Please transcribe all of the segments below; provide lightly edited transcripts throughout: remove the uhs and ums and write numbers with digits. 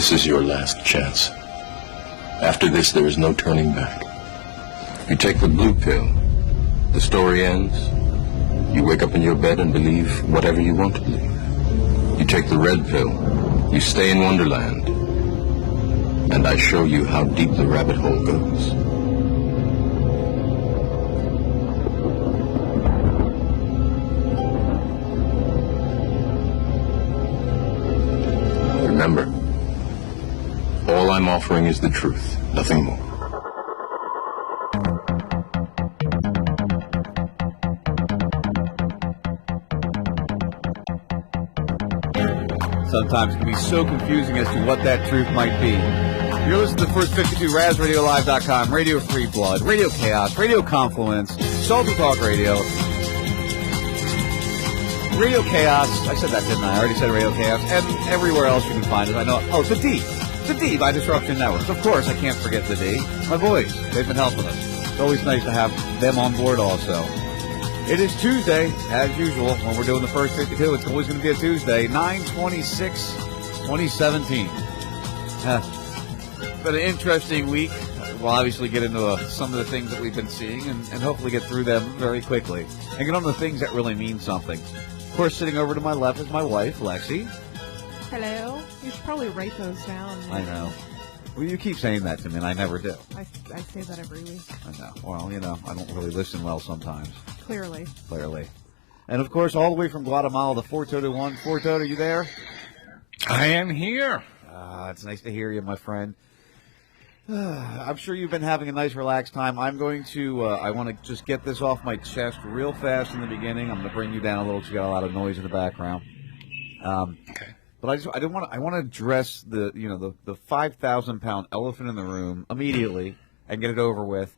This is your last chance. After this, there is no turning back. You take the blue pill, the story ends. You wake up in your bed and believe whatever you want to believe. You take the red pill, you stay in Wonderland, and I show you how deep the rabbit hole goes. Remember, all I'm offering is the truth, nothing more. Sometimes it can be so confusing as to what that truth might be. You're listening to the First 52, RazRadioLive.com, Radio Free Blood, Radio Chaos, Radio Confluence, Salty Talk Radio, Radio Chaos. I said that, didn't I? I already said Radio Chaos, and everywhere else you can find it. I know. Oh, The D. The D by Disruption Networks. Of course, I can't forget The D. My boys, they've been helping us. It's always nice to have them on board also. It is Tuesday, as usual, when we're doing the First 52. It's always going to be a Tuesday, 9/26/2017. Been an interesting week. We'll obviously get into some of the things that we've been seeing and hopefully get through them very quickly and get on the things that really mean something. Of course, sitting over to my left is my wife, Lexi. Hello. You should probably write those down. I know. Well, you keep saying that to me, and I never do. I say that every week. I know. Well, I don't really listen well sometimes. Clearly. And, of course, all the way from Guatemala, the Fort Toto one. Fort Toto, you there? I am here. It's nice to hear you, my friend. I'm sure you've been having a nice, relaxed time. I'm going to, I want to just get this off my chest real fast in the beginning. I'm going to bring you down a little because you got a lot of noise in the background. Okay. But I want to address the 5,000-pound elephant in the room immediately and get it over with.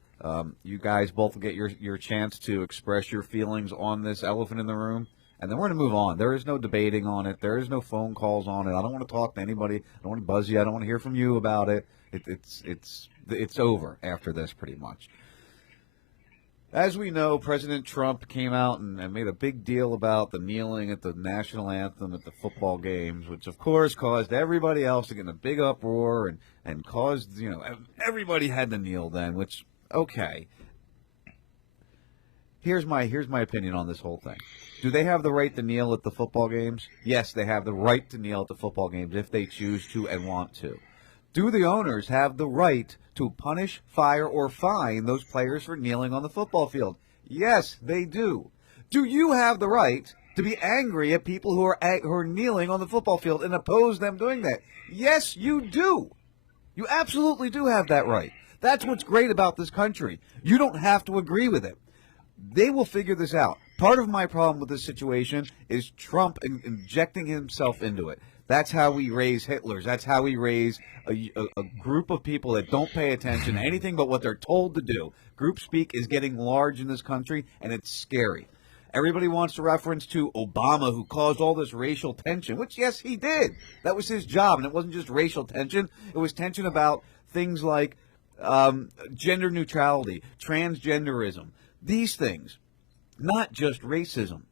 You guys both get your chance to express your feelings on this elephant in the room, and then we're going to move on. There is no debating on it. There is no phone calls on it. I don't want to talk to anybody. I don't want to buzz you. I don't want to hear from you about it. It's over after this, pretty much. As we know, President Trump came out and made a big deal about the kneeling at the national anthem at the football games, which, of course, caused everybody else to get in a big uproar and caused, everybody had to kneel then, which, okay. Here's my opinion on this whole thing. Do they have the right to kneel at the football games? Yes, they have the right to kneel at the football games if they choose to and want to. Do the owners have the right to punish, fire, or fine those players for kneeling on the football field? Yes, they do. Do you have the right to be angry at people who are kneeling on the football field and oppose them doing that? Yes, you do. You absolutely do have that right. That's what's great about this country. You don't have to agree with it. They will figure this out. Part of my problem with this situation is Trump injecting himself into it. That's how we raise Hitlers. That's how we raise a group of people that don't pay attention to anything but what they're told to do. Group speak is getting large in this country, and it's scary. Everybody wants to reference to Obama, who caused all this racial tension, which, yes, he did. That was his job, and it wasn't just racial tension. It was tension about things like gender neutrality, transgenderism, these things, not just racism.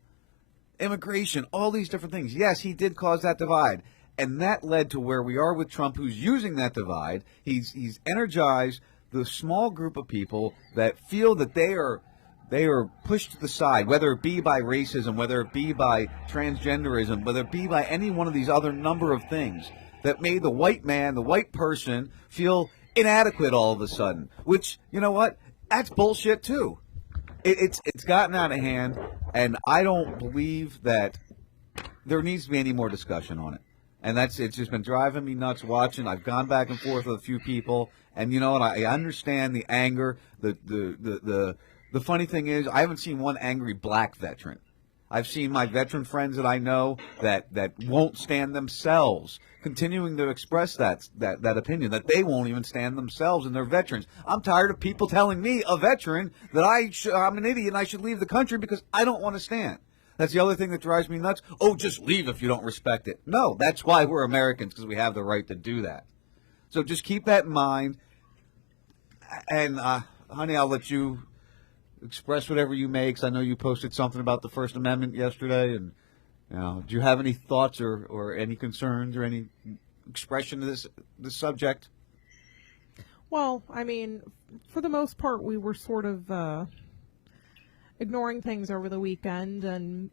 Immigration, all these different things. Yes, he did cause that divide, and that led to where we are with Trump, who's using that divide. He's energized the small group of people that feel that they are pushed to the side, whether it be by racism, whether it be by transgenderism, whether it be by any one of these other number of things that made the white man, the white person, feel inadequate all of a sudden. Which, you know what? That's bullshit too. It's gotten out of hand, and I don't believe that there needs to be any more discussion on it. And it's just been driving me nuts watching. I've gone back and forth with a few people, and you know what? I understand the anger. The funny thing is, I haven't seen one angry black veteran. I've seen my veteran friends that I know that won't stand themselves continuing to express that opinion, that they won't even stand themselves and they're veterans. I'm tired of people telling me, a veteran, that I'm an idiot and I should leave the country because I don't want to stand. That's the other thing that drives me nuts. Oh, just leave if you don't respect it. No, that's why we're Americans, because we have the right to do that. So just keep that in mind. And, honey, I'll let you express whatever you may, because I know you posted something about the First Amendment yesterday. And, do you have any thoughts or any concerns or any expression of this subject? Well, I mean, for the most part, we were sort of ignoring things over the weekend, and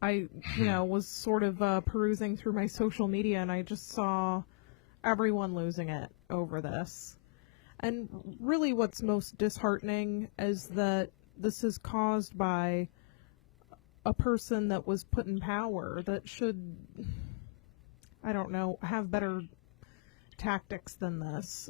I, was sort of perusing through my social media, and I just saw everyone losing it over this. And really what's most disheartening is that this is caused by a person that was put in power that should, I don't know, have better tactics than this.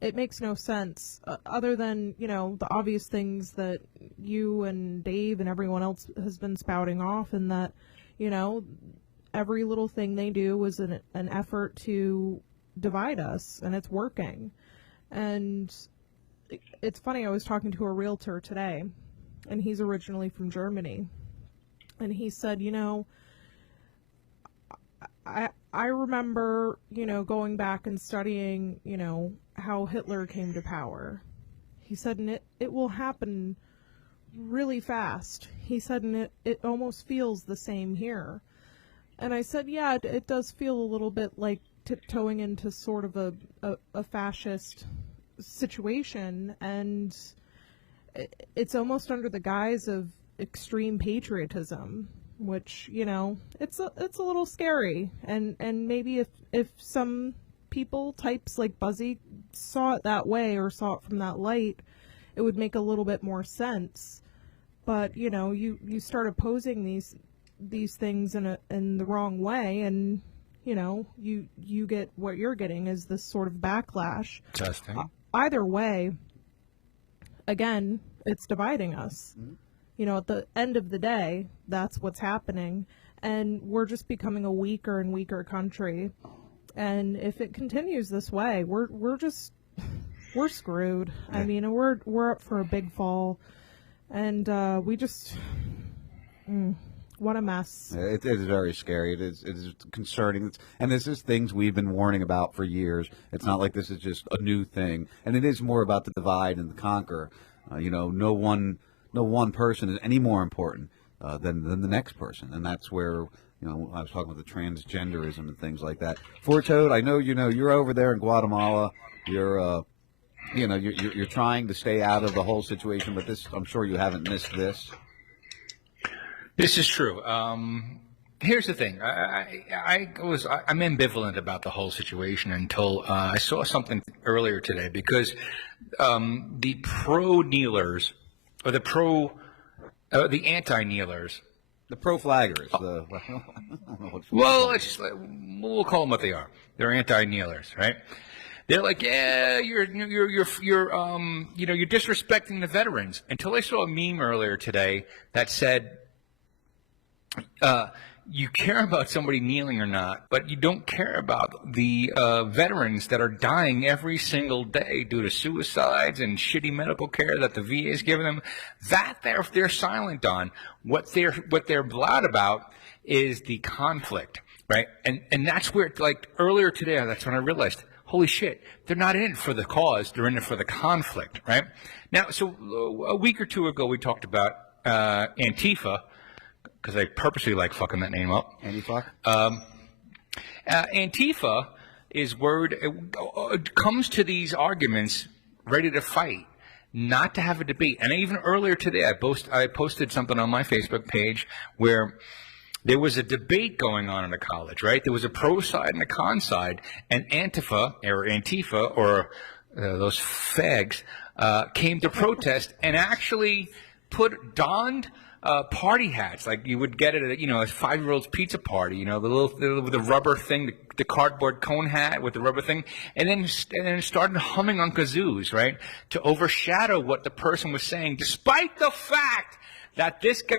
It makes no sense, other than, the obvious things that you and Dave and everyone else has been spouting off, and that, every little thing they do is an effort to divide us, and it's working. And it's funny, I was talking to a realtor today, and he's originally from Germany, and he said, I remember, going back and studying, how Hitler came to power. He said, and it will happen really fast. He said, and it almost feels the same here. And I said, yeah, it does feel a little bit like tiptoeing into sort of a fascist situation, and it's almost under the guise of extreme patriotism, which, it's a little scary. And maybe if some people, types like Buzzy, saw it that way or saw it from that light, it would make a little bit more sense. But, you start opposing these things in the wrong way, and you get what you're getting is this sort of backlash. Justin. Either way, again, it's dividing us. At the end of the day, that's what's happening, and we're just becoming a weaker and weaker country. And if it continues this way, we're screwed. Yeah. I mean, we're up for a big fall, and we just what a mess. It is very scary. It is concerning. And this is things we've been warning about for years. It's not like this is just a new thing. And it is more about the divide and the conquer. No one person is any more important than the next person. And that's where, I was talking about the transgenderism and things like that. Four Toad, I know you're over there in Guatemala. You're you're trying to stay out of the whole situation, but this, I'm sure you haven't missed this. This is true. Here's the thing. I'm ambivalent about the whole situation until I saw something earlier today, because the pro-kneelers, or the anti-kneelers, the pro-flaggers. Well, we'll call them what they are. They're anti-kneelers, right? They're like, yeah, you're disrespecting the veterans. Until I saw a meme earlier today that said, you care about somebody kneeling or not, but you don't care about the veterans that are dying every single day due to suicides and shitty medical care that the VA is giving them. That they're silent on. What they're loud about is the conflict, right? And that's where, like, earlier today, that's when I realized, holy shit, they're not in it for the cause, they're in it for the conflict, right? Now, so a week or two ago, we talked about Antifa, because I purposely like fucking that name up. Antifa? Antifa is word, comes to these arguments ready to fight, not to have a debate. And even earlier today, I posted something on my Facebook page where there was a debate going on in a college, right? There was a pro side and a con side, and Antifa, or those fags, came to protest and actually donned party hats, like you would get it at a 5-year-old's pizza party, the rubber thing, the cardboard cone hat with the rubber thing, and then started humming on kazoos, right, to overshadow what the person was saying, despite the fact that this guy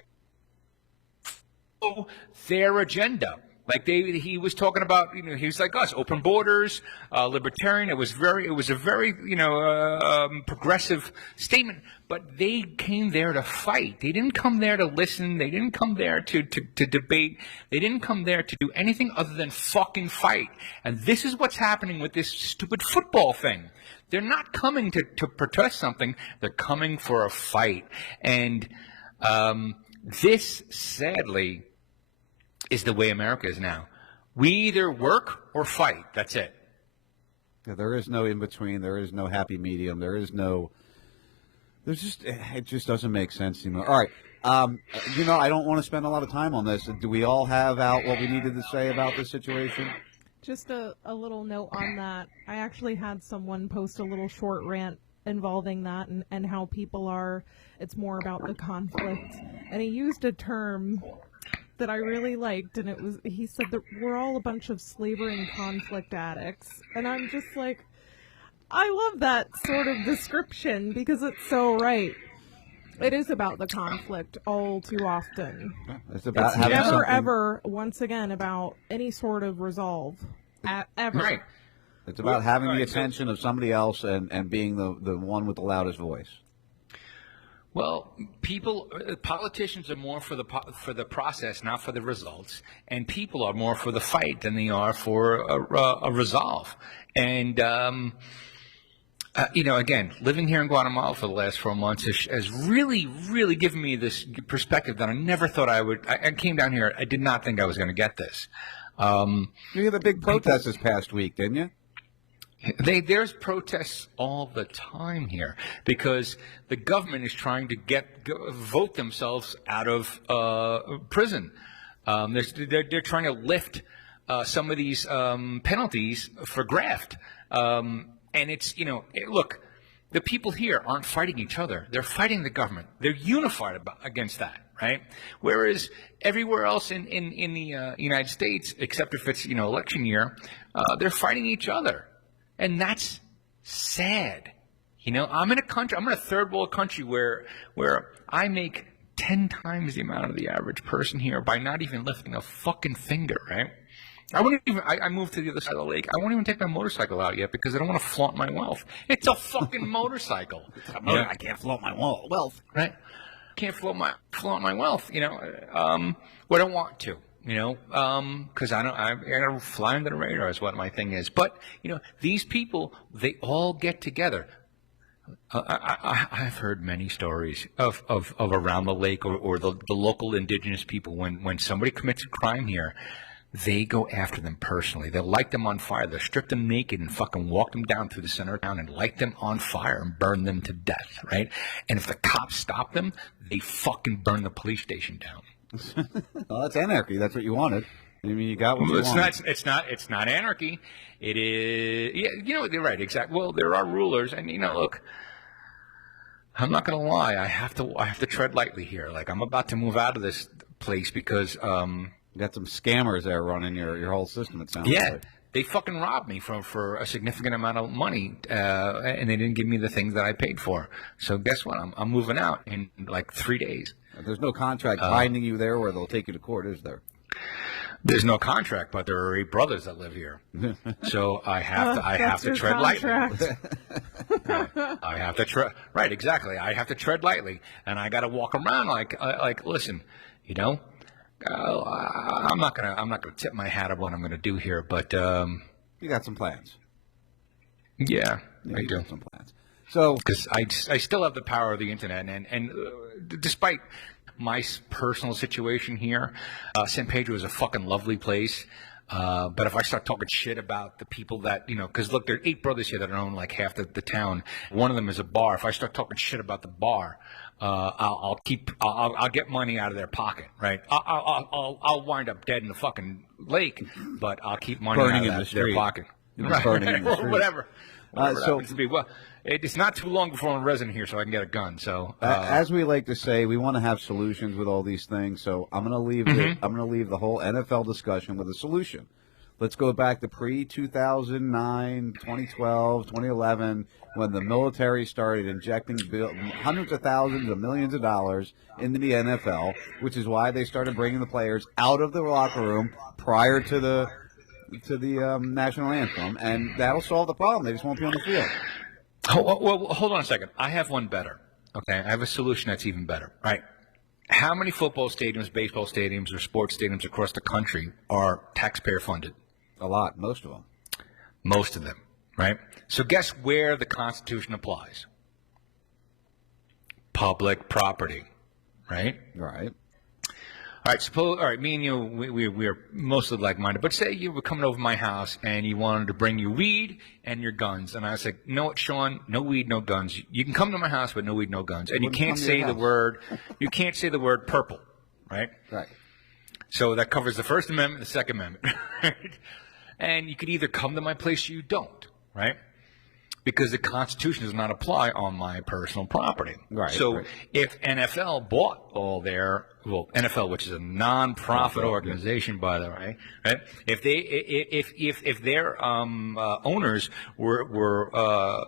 their agenda. Like he was talking about, he was like us, open borders, libertarian. It was a very progressive statement. But they came there to fight. They didn't come there to listen. They didn't come there to debate. They didn't come there to do anything other than fucking fight. And this is what's happening with this stupid football thing. They're not coming to protest something. They're coming for a fight. And this, sadly, is the way America is now. We either work or fight. That's it. Yeah, there is no in between. There is no happy medium. There's just it just doesn't make sense anymore. All right. I don't want to spend a lot of time on this. Do we all have out what we needed to say about this situation? Just a little note on that. I actually had someone post a little short rant involving that and how people are, it's more about the conflict. And he used a term that I really liked, and he said that we're all a bunch of slavering conflict addicts. And I'm just like, I love that sort of description because it's so right. It is about the conflict all too often. It's about It's having never, something. ever, once again, about any sort of resolve. Ever. Right. It's about having the Right, so- attention of somebody else and being the one with the loudest voice. Well, politicians are more for the process, not for the results, and people are more for the fight than they are for a resolve. And again, living here in Guatemala for the last 4 months has really, really given me this perspective that I never thought I would. I came down here, I did not think I was going to get this. You had the big protest this past week, didn't you? There's protests all the time here because the government is trying to vote themselves out of prison. They're trying to lift some of these penalties for graft. And it's, look, the people here aren't fighting each other. They're fighting the government. They're unified against that, right? Whereas everywhere else in the United States, except if it's, election year, they're fighting each other. And that's sad. I'm in a third world country where I make 10 times the amount of the average person here by not even lifting a fucking finger, right? I moved to the other side of the lake. I won't even take my motorcycle out yet because I don't want to flaunt my wealth. It's a fucking motorcycle. I can't flaunt my wealth. Right? Can't flaunt my wealth, what I want to. Because I gotta fly under the radar is what my thing is. But these people, they all get together. I've heard many stories of around the lake or the local indigenous people when somebody commits a crime here, they go after them personally. They'll light them on fire. They'll strip them naked and fucking walk them down through the center of town and light them on fire and burn them to death, right? And if the cops stop them, they fucking burn the police station down. Well, that's anarchy. That's what you wanted. I mean, you got what you wanted. It's not anarchy. It is. Yeah, you're right. Exactly. Well, there are rulers, and look. I'm not going to lie. I have to tread lightly here. Like I'm about to move out of this place because. You got some scammers there running your whole system. It sounds. Yeah. like. They fucking robbed me for a significant amount of money, and they didn't give me the things that I paid for. So guess what? I'm moving out in like 3 days. There's no contract binding you there where they'll take you to court, is there? There's no contract, but there are 8 brothers that live here, so I have to tread lightly. I have to tread right, exactly. I have to tread lightly, and I got to walk around like listen, I'm not gonna tip my hat of what I'm gonna do here, but You got some plans. yeah, I You do. got some plans. So Because I still have the power of the internet, and despite my personal situation here, San Pedro is a fucking lovely place. But if I start talking shit about the people that because look, there are 8 brothers here that own like half the town. One of them is a bar. If I start talking shit about the bar, I'll get money out of their pocket, right? I'll wind up dead in the fucking lake, but I'll keep money Burning out in of the their street. pocket. Burning in the Or street. whatever that so- happens to be. Well, it's not too long before I'm a resident here, so I can get a gun. So as we like to say, we want to have solutions with all these things. So I'm going to leave the whole NFL discussion with a solution. Let's go back to pre-2009, 2012, 2011, when the military started injecting hundreds of thousands of millions of dollars into the NFL, which is why they started bringing the players out of the locker room prior to the national anthem, and that'll solve the problem. They just won't be on the field. well, hold on a second. I have one better. Okay, I have a solution that's even better. Right? How many football stadiums, baseball stadiums, or sports stadiums across the country are taxpayer funded? A lot, most of them. Most of them, right? So guess where the Constitution applies? Public property, right? Right. right, suppose, all right, me and you, we are mostly like-minded, but say you were coming over my house and you wanted to bring your weed and your guns, and I was like, you know what, Sean, no weed, no guns. You can come to my house, but no weed, no guns. And you can't say the word, purple, right? Right. So that covers the First Amendment, the Second Amendment, right? And you could either come to my place or you don't, right? Because the Constitution does not apply on my personal property. Right. So right. if NFL bought all their, NFL, which is a non-profit organization, by the way, right? If they, if their owners were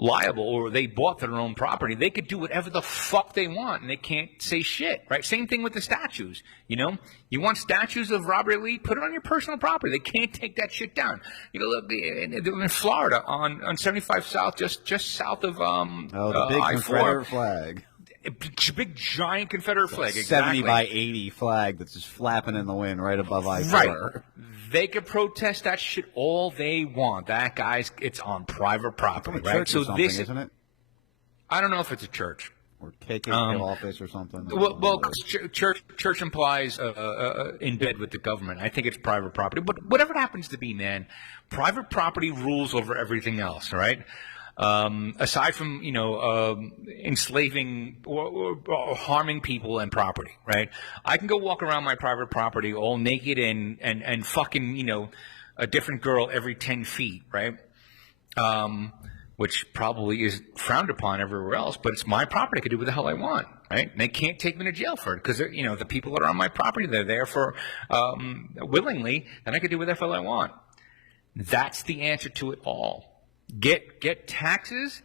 liable, or they bought their own property, they could do whatever the fuck they want, and they can't say shit, right? Same thing with the statues. You know, you want statues of Robert Lee, put it on your personal property. They can't take that shit down. You know, look in Florida on 75 South, just south of the big I-4, Confederate flag. big giant Confederate flag, 70 by 80 flag that's just flapping in the wind right above I-4. Right. They could protest that shit all they want. That guy's, it's on private property, right? So this, isn't it? I don't know if it's a church or KKK office or something. Well, church implies in bed with the government. I think it's private property, but whatever it happens to be, man, private property rules over everything else, right? Aside from, enslaving or harming people and property, right? I can go walk around my private property all naked and fucking, a different girl every 10 feet, right? Which probably is frowned upon everywhere else, but it's my property. I can do what the hell I want, right? And they can't take me to jail for it because, the people that are on my property, they're there for willingly, and I can do what the hell I want. That's the answer to it all. Get taxes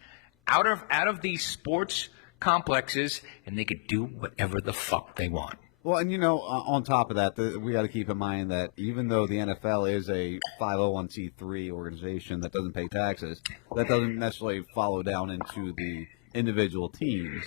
out of these sports complexes, and they could do whatever the fuck they want. Well, and on top of that, we got to keep in mind that even though the NFL is a 501c3 organization that doesn't pay taxes, that doesn't necessarily follow down into the individual teams.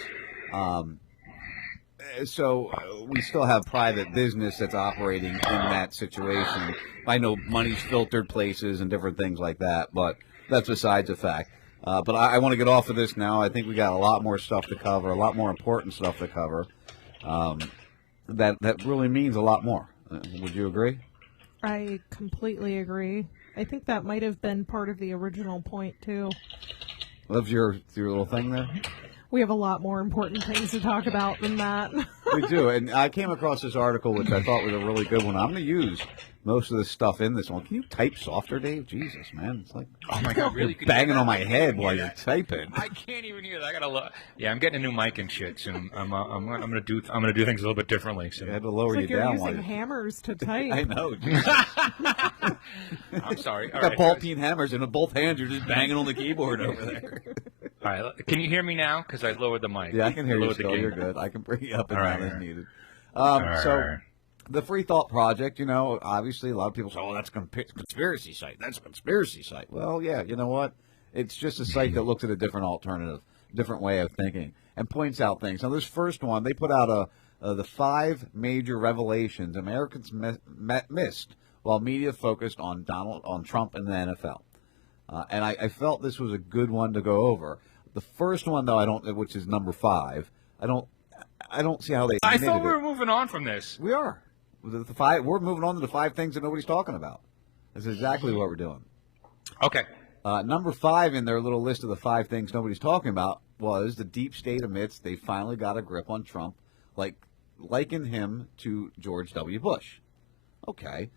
So we still have private business that's operating in that situation. I know money's filtered places and different things like that, but that's besides the fact. But I want to get off of this now. I think we got a lot more stuff to cover, a lot more important stuff to cover. That really means a lot more. Would you agree? I completely agree. I think that might have been part of the original point, too. Loves your little thing there? We have a lot more important things to talk about than that. We do, and I came across this article, which I thought was a really good one. I'm going to use most of this stuff in this one. Can you type softer, Dave? Jesus, man. It's like, oh my God, really? Banging on my head while you're typing. I can't even hear that. I gotta look. Yeah, I'm getting a new mic and shit soon. I'm gonna do things a little bit differently soon. I had to lower it's like you you're down. using hammers to type. I know. I'm sorry. All got ball peen hammers, and with both hands you're just banging on the keyboard over there. All right, can you hear me now? Because I lowered the mic. Yeah, I can hear you still. You're good. I can bring you up and down as needed. The Free Thought Project, obviously a lot of people say, oh, that's a conspiracy site. That's a conspiracy site. Well, yeah, you know what? It's just a site that looks at a different alternative, different way of thinking, and points out things. Now, this first one, they put out the 5 major revelations Americans missed while media focused on Trump and the NFL. And I felt this was a good one to go over. The first one, though, which is number 5, I don't see how they. I thought we were moving on from this. We are. The 5. We're moving on to the 5 things that nobody's talking about. That's exactly what we're doing. Okay. Number 5 in their little list of the 5 things nobody's talking about was the deep state admits they finally got a grip on Trump, liken him to George W. Bush. Okay.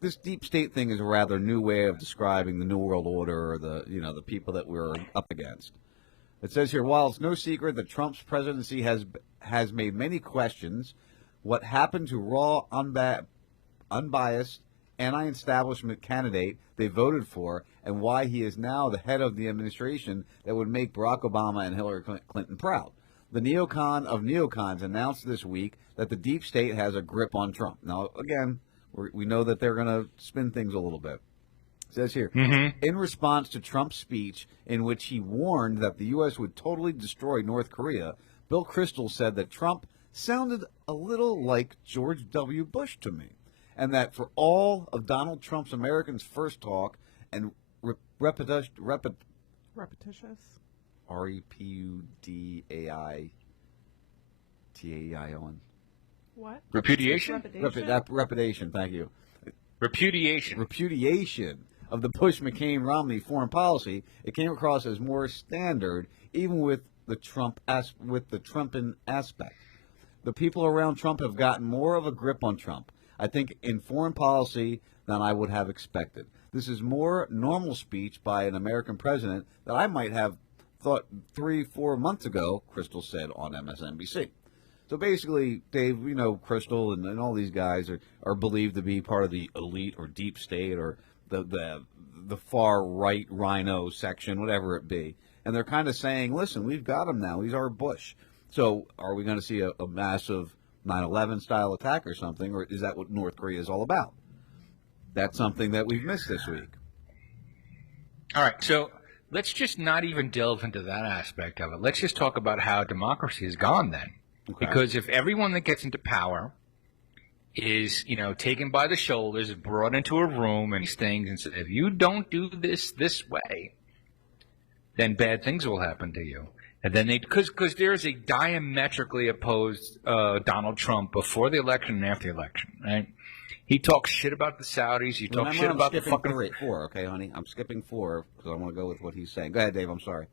This deep state thing is a rather new way of describing the New World Order or the people that we're up against. It says here, while it's no secret that Trump's presidency has made many questions, what happened to raw, unbiased, anti-establishment candidate they voted for, and why he is now the head of the administration that would make Barack Obama and Hillary Clinton proud. The neocon of neocons announced this week that the deep state has a grip on Trump. Now, again, we know that they're going to spin things a little bit. It says here, in response to Trump's speech in which he warned that the U.S. would totally destroy North Korea, Bill Kristol said that Trump sounded a little like George W. Bush to me, and that for all of Donald Trump's Americans First talk and repetitious REPUDAITAION What? Repudiation? Repudiation, thank you. Repudiation Of the Bush-McCain-Romney foreign policy, it came across as more standard, even with the Trumpian aspect. The people around Trump have gotten more of a grip on Trump, I think, in foreign policy than I would have expected. This is more normal speech by an American president that I might have thought 3-4 months ago, Crystal said on MSNBC. So basically, Dave, Crystal and all these guys are believed to be part of the elite or deep state or the far right rhino section, whatever it be. And they're kind of saying, listen, we've got him now. He's our Bush. So are we going to see a massive 9/11 style attack or something, or is that what North Korea is all about? That's something that we've missed this week. All right, so let's just not even delve into that aspect of it. Let's just talk about how democracy is gone then. Okay. Because if everyone that gets into power is, taken by the shoulders and brought into a room and these things and said, if you don't do this way, then bad things will happen to you. And then because there's a diametrically opposed Donald Trump before the election and after the election, right? He talks shit about the Saudis. He talks shit about the fucking... 4, okay, honey? I'm skipping 4 because I want to go with what he's saying. Go ahead, Dave. I'm sorry.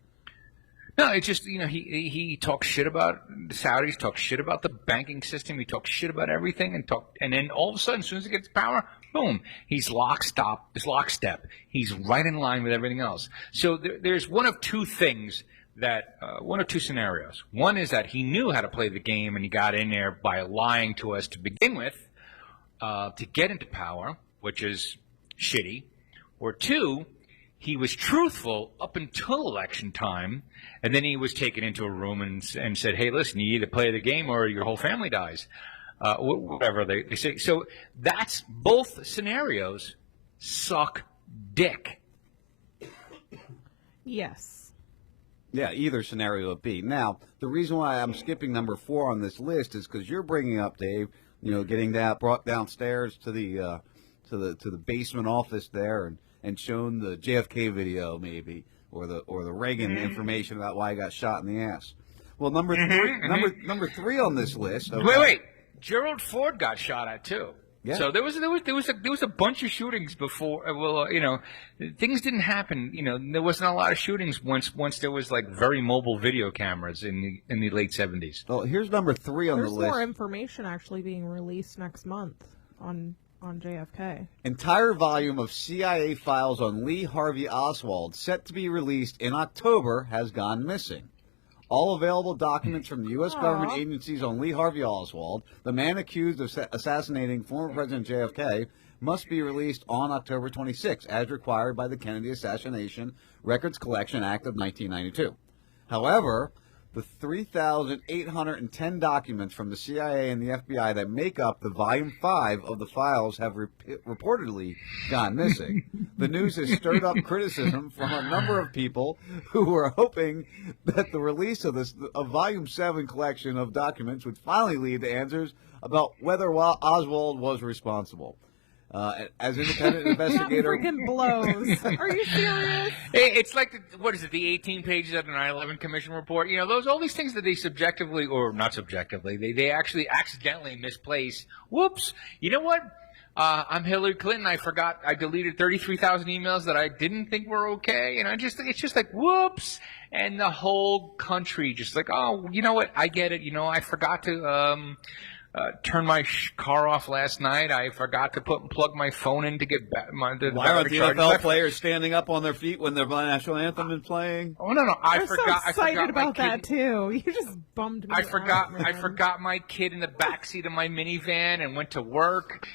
No, it's just, he talks shit about the Saudis, talks shit about the banking system. He talks shit about everything and then all of a sudden, as soon as he gets power, boom, he's lockstep. He's right in line with everything else. So there's one of two things one or two scenarios. One is that he knew how to play the game and he got in there by lying to us to begin with, to get into power, which is shitty. Or two, he was truthful up until election time, and then he was taken into a room and said, hey, listen, you either play the game or your whole family dies. Whatever they say. So that's both scenarios suck dick. Yes. Yeah, either scenario would be. Now, the reason why I'm skipping number 4 on this list is because you're bringing up, Dave, getting brought downstairs to the basement office there and shown the JFK video maybe or the Reagan information about why he got shot in the ass. Well, number 3 on this list. Okay. Wait. Gerald Ford got shot at too. Yeah. So there was a bunch of shootings before. Things didn't happen. There wasn't a lot of shootings once there was like very mobile video cameras in the late 70s. Well, here's number 3 on There's the list. more information actually being released next month on JFK. Entire volume of CIA files on Lee Harvey Oswald set to be released in October has gone missing. All available documents from the U.S. government agencies on Lee Harvey Oswald, the man accused of assassinating former President JFK, must be released on October 26, as required by the Kennedy Assassination Records Collection Act of 1992. However, the 3,810 documents from the CIA and the FBI that make up the Volume 5 of the files have reportedly gone missing. The news has stirred up criticism from a number of people who were hoping that the release of Volume 7 collection of documents would finally lead to answers about whether Oswald was responsible. As independent investigator, That freaking blows. Are you serious? It's like the 18 pages of the 9/11 Commission report. All these things that they subjectively or not subjectively, they actually accidentally misplace. Whoops! You know what? I'm Hillary Clinton. I deleted 33,000 emails that I didn't think were okay, and it's just like whoops, and the whole country just like, oh, you know what? I get it. I forgot to turn my car off last night. I forgot to plug my phone in to get back. Why aren't the NFL players standing up on their feet when their national anthem is playing? Oh no! I I'm forgot. so excited I forgot about that too. You just bummed me. I forgot. out, I man. forgot my kid in the backseat of my minivan and went to work.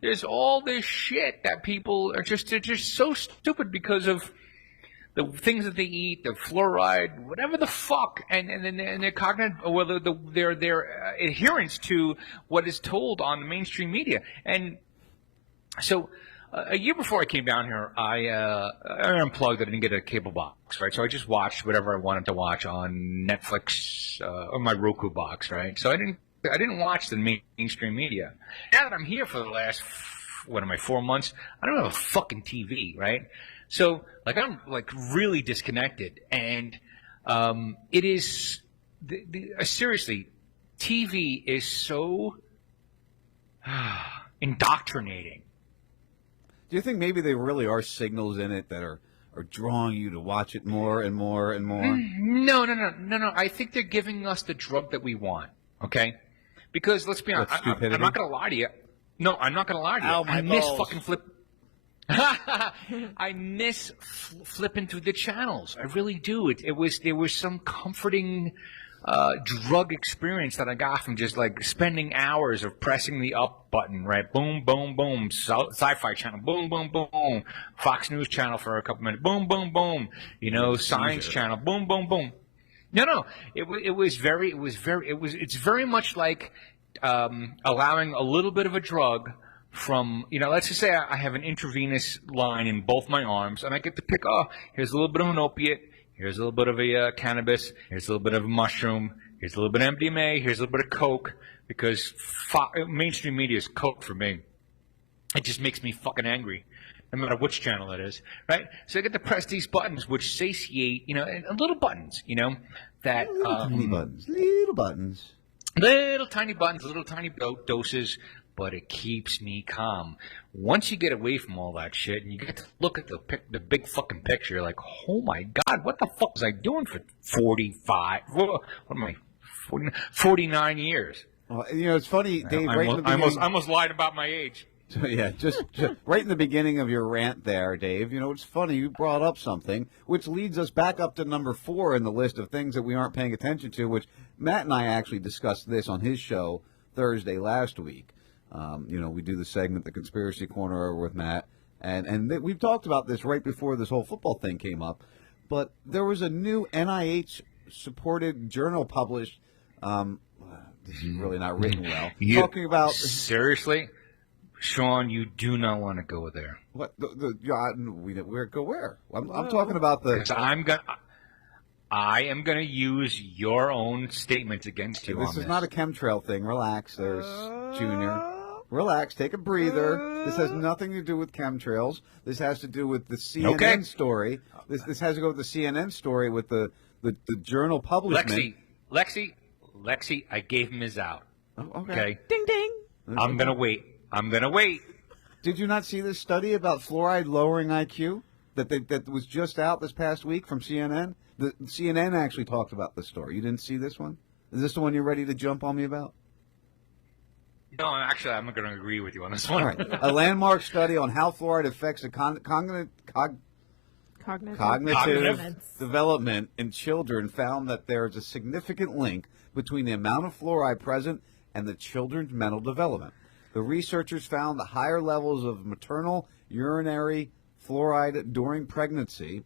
There's all this shit that people are they're just so stupid because of the things that they eat, the fluoride, whatever the fuck, and their cognitive, or their adherence to what is told on the mainstream media. And so, a year before I came down here, I unplugged. I didn't get a cable box, right? So I just watched whatever I wanted to watch on Netflix or my Roku box, right? So I didn't watch the mainstream media. Now that I'm here for the last 4 months, I don't have a fucking TV, right? So, I'm really disconnected, and it is seriously, TV is so indoctrinating. Do you think maybe there really are signals in it that are drawing you to watch it more and more and more? No. I think they're giving us the drug that we want. Okay, because let's be honest, What, stupidity? I'm not going to lie to you. No, I'm not going to lie to you. Ow, my I miss balls. fucking flip. I miss flipping through the channels. I really do. There was some comforting drug experience that I got from just like spending hours of pressing the up button, right? Boom, boom, boom. Sci-Fi Channel, boom, boom, boom. Fox News Channel for a couple minutes, boom, boom, boom. You know, Science Channel, boom, boom, boom. No. It's very much like allowing a little bit of a drug from, let's just say I have an intravenous line in both my arms, and I get to pick, here's a little bit of an opiate, here's a little bit of a cannabis, here's a little bit of a mushroom, here's a little bit of MDMA, here's a little bit of coke, because mainstream media is coke for me. It just makes me fucking angry, no matter which channel it is, right? So I get to press these buttons, which satiate, and little buttons, that Tiny buttons. Little buttons. little tiny buttons, little tiny doses, but it keeps me calm. Once you get away from all that shit and you get to look at the big fucking picture, you're like, oh my God, what the fuck was I doing for 49 years? Well, it's funny, Dave. I Right in the beginning, almost lied about my age. So, yeah, just right in the beginning of your rant there, Dave, it's funny, you brought up something, which leads us back up to number 4 in the list of things that we aren't paying attention to, which Matt and I actually discussed this on his show Thursday last week. We do the segment, The Conspiracy Corner, over with Matt, and we've talked about this right before this whole football thing came up, but there was a new NIH-supported journal published, this is really not written well, talking about... Seriously? Sean, you do not want to go there. What we go where? I'm talking about the. Because I am gonna use your own statements against you. This is not a chemtrail thing. Relax, there's Junior. Relax, take a breather. This has nothing to do with chemtrails. This has to do with the CNN story. This has to go with the CNN story with the journal publishment. Lexi, I gave him his out. Oh, Okay. Ding ding. I'm gonna wait. Did you not see this study about fluoride lowering IQ that was just out this past week from CNN? The CNN actually talked about this story. You didn't see this one? Is this the one you're ready to jump on me about? No, actually, I'm not going to agree with you on this one. All right. A landmark study on how fluoride affects the cognitive development in children found that there is a significant link between the amount of fluoride present and the children's mental development. The researchers found the higher levels of maternal urinary fluoride during pregnancy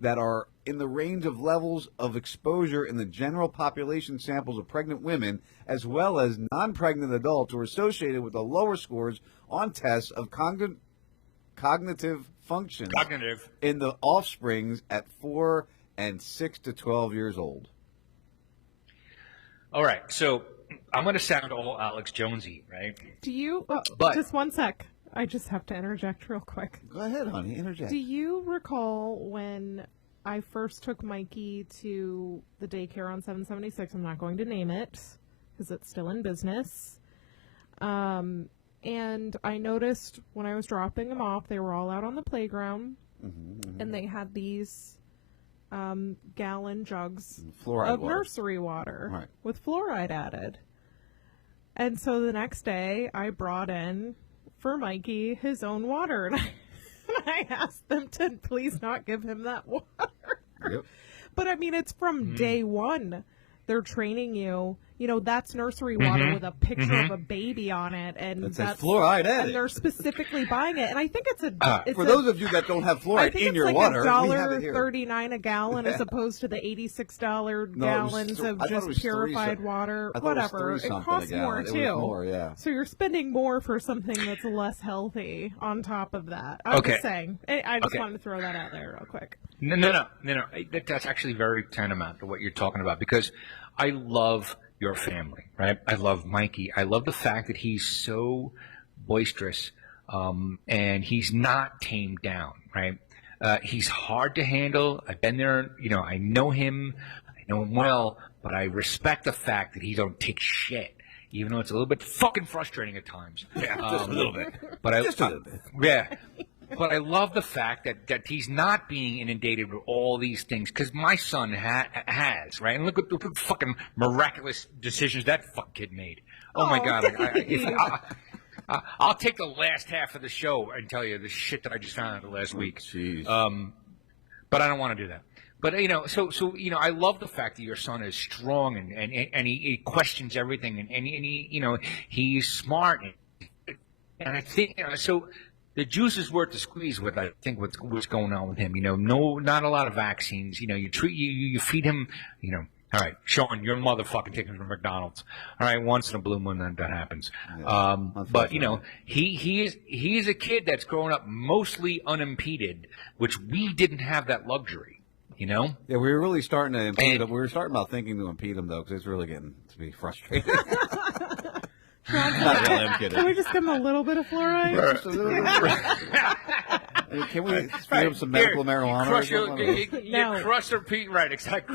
that are in the range of levels of exposure in the general population samples of pregnant women as well as non-pregnant adults were associated with the lower scores on tests of cognitive functions in the offsprings at 4 and 6 to 12 years old. All right, so I'm going to sound all Alex Jonesy, right? Do you? But just one sec. I just have to interject real quick. Go ahead, honey. Interject. Do you recall when I first took Mikey to the daycare on 776? I'm not going to name it because it's still in business. And I noticed when I was dropping them off, they were all out on the playground, and they had these gallon jugs Fluoride of water. nursery water Right. with fluoride added. And so the next day, I brought in for Mikey his own water, and I asked them to please not give him that water. Yep. But I mean, it's from day one. They're training you. That's nursery water with a picture of a baby on it, and That says that's fluoride and added. they're specifically buying it. And I think it's For those of you that don't have I fluoride think in it's your like water, we have it here. $1.39 a gallon as opposed to the $86 No, it was gallons th- of I thought it just was purified three- water. I thought it was Whatever. three It something costs a gallon. more It was too. more, yeah. So you're spending more for something that's less healthy on top of that. I'm Okay. just saying. I just Okay. wanted to throw that out there real quick. No. That's actually very tantamount to what you're talking about, because I love your family, right? I love Mikey. I love the fact that he's so boisterous, and he's not tamed down, right? He's hard to handle. I've been there. I know him. I know him well, but I respect the fact that he don't take shit. even though it's a little bit fucking frustrating at times. Yeah, just a little bit. But I Just a little bit. yeah. But I love the fact that he's not being inundated with all these things because my son has, right? And look at the fucking miraculous decisions that fuck kid made. Oh, my God. I'll take the last half of the show and tell you the shit that I just found out the last week. Jeez. But I don't want to do that. But, so I love the fact that your son is strong and he questions everything and he he's smart. And I think, so the juice is worth the squeeze with, I think, what's going on with him. Not a lot of vaccines. You feed him, all right, Sean, you're motherfucking taking him to McDonald's. All right, once in a blue moon that happens. Yeah, But he is a kid that's growing up mostly unimpeded, which we didn't have that luxury. Yeah, we were really starting to impede him. We were starting about thinking to impede him, though, because it's really getting to be frustrating. Not really, I'm kidding. Can we just give him a little bit of fluoride? Just a little bit. Can we feed him some medical marijuana? Crush or something? No. Crush a Pete, right? Exactly.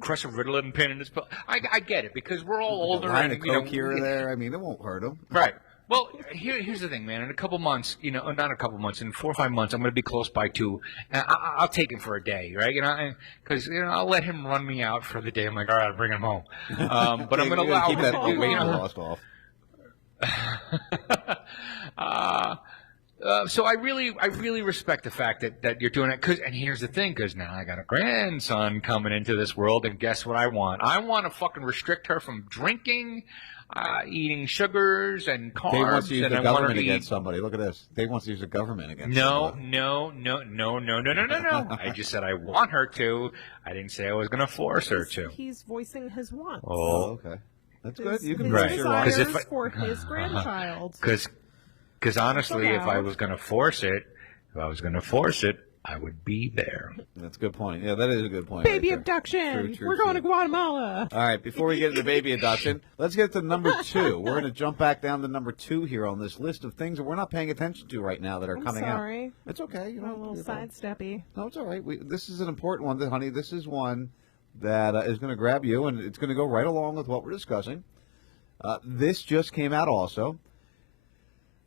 Crush a Ritalin pin in his. I get it because we're all older Line and of coke here or there. I mean, it won't hurt him. Right. Well, here's the thing, man. In a couple months, not a couple months, in 4 or 5 months, I'm going to be close by too. And I'll take him for a day, right? Because I'll let him run me out for the day. I'm like, all right, I'll bring him home. But I'm going to allow keep that him. weight lost off. So I really respect the fact that you're doing it. And here's the thing, because now I got a grandson coming into this world, and guess what I want? I want to fucking restrict her from drinking, eating sugars and carbs. Dave wants to use and the I want her government to against somebody. Look at this. Dave wants to use the government against No. somebody. I just said I want her to. I didn't say I was going to force her to. He's voicing his wants. Oh, okay. That's good. You can his Right. voice your desires wants. 'Cause if I- for his grandchild. Because honestly, if I allowed. was going to force it, I would be there. That's a good point. Yeah, that is a good point. Baby right there. abduction. True, We're going true. to Guatemala. All right, before we get into baby adoption, let's get to number 2. We're going to jump back down to number 2 here on this list of things that we're not paying attention to right now that are I'm coming out. sorry. It's okay. A little sidesteppy. No, it's all right. This is an important one, honey. This is one that is going to grab you, and it's going to go right along with what we're discussing. This just came out also.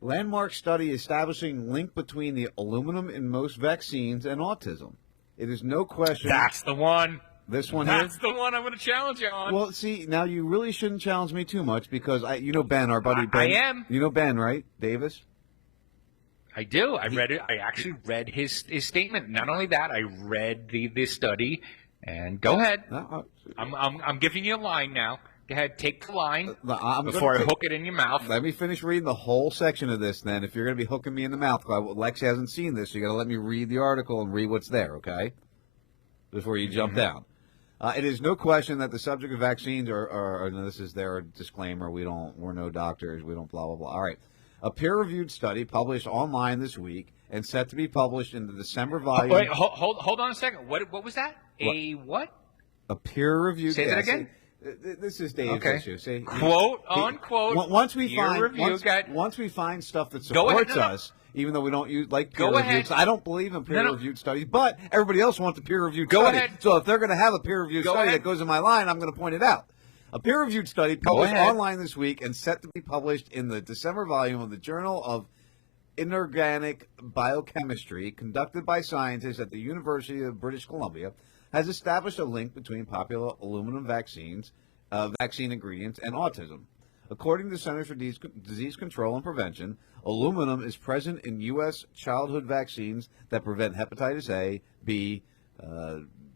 Landmark study establishing link between the aluminum in most vaccines and autism. It is no question. That's the one. This one here. That's the one I'm going to challenge you on. Well, see, now you really shouldn't challenge me too much because Ben, our buddy I Ben. am. You know Ben, right? Davis? I do. I read it. I actually read his statement. Not only that, I read the study. And go ahead. No, I'm giving you a line now. Go ahead, take the line I'm before I gonna hook it in your mouth. Let me finish reading the whole section of this then. If you're going to be hooking me in the mouth, Lex hasn't seen this, so you got to let me read the article and read what's there, okay? Before you jump down. It is no question that the subject of vaccines and this is their disclaimer, we're no doctors, we don't blah, blah, blah. All right. A peer-reviewed study published online this week and set to be published in the December volume. Wait, hold on a second. What was that? What? A what? A peer-reviewed. Say that again? This is Dave's Okay. issue. See, Quote unquote. Once we peer find review once we find stuff that Go ahead, supports no, no. us, even though we don't use like Go peer ahead. reviewed. I don't believe in peer No, no. reviewed studies, but everybody else wants a peer reviewed Go study. ahead. So if they're going to have a peer reviewed Go study ahead. that goes in my line, I'm going to point it out. A peer reviewed study published ahead. online this week and set to be published in the December volume of the Journal of Inorganic Biochemistry, conducted by scientists at the University of British Columbia, has established a link between popular aluminum vaccines, vaccine ingredients, and autism. According to the Centers for Disease Control and Prevention, aluminum is present in U.S. childhood vaccines that prevent hepatitis A, B,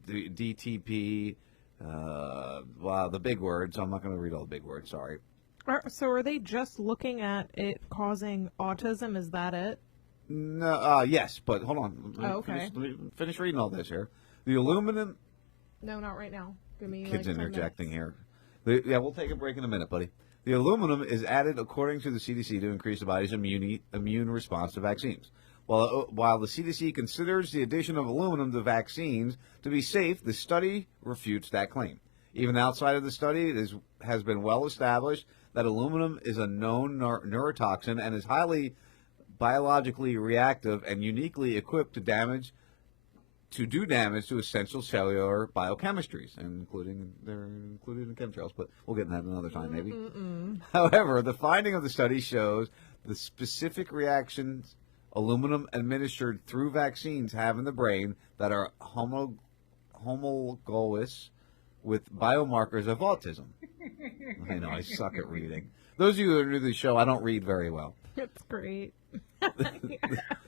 DTP, the big words. I'm not going to read all the big words, sorry. So are they just looking at it causing autism? Is that it? No, yes, but hold on. Oh, okay. Let me finish reading all this here. The aluminum... No, not right now. Give me Kids like 10 interjecting minutes. here. Yeah, we'll take a break in a minute, buddy. The aluminum is added, according to the CDC, to increase the body's immune response to vaccines. While the CDC considers the addition of aluminum to vaccines to be safe, the study refutes that claim. Even outside of the study, it has been well established that aluminum is a known neurotoxin and is highly biologically reactive and uniquely equipped to damage to do damage to essential cellular biochemistries, and they're included in chemtrails, but we'll get into that another time, maybe. However, the finding of the study shows the specific reactions aluminum administered through vaccines have in the brain that are homologous with biomarkers of autism. I know, I suck at reading. Those of you who are new to the show, I don't read very well. It's great.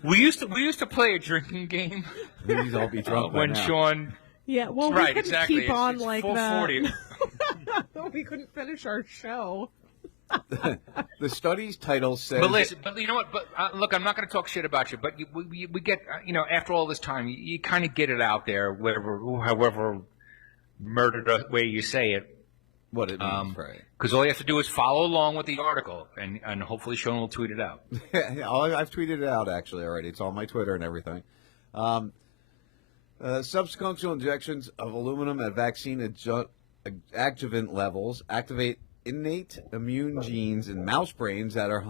We used to play a drinking game These all be drunk by when now. Sean. Yeah, well, we Right, couldn't exactly. keep on it's like 4:40. that. We couldn't finish our show. The study's title says... But listen, but you know what? But look, I'm not going to talk shit about you. But we get, after all this time, you kind of get it out there, however murdered way you say it. what it means, right? Because all you have to do is follow along with the article, and hopefully Sean will tweet it out. Yeah, I've tweeted it out actually already. It's on my Twitter and everything. Subsequential injections of aluminum at vaccine adjuvant levels activate innate immune genes in mouse brains that are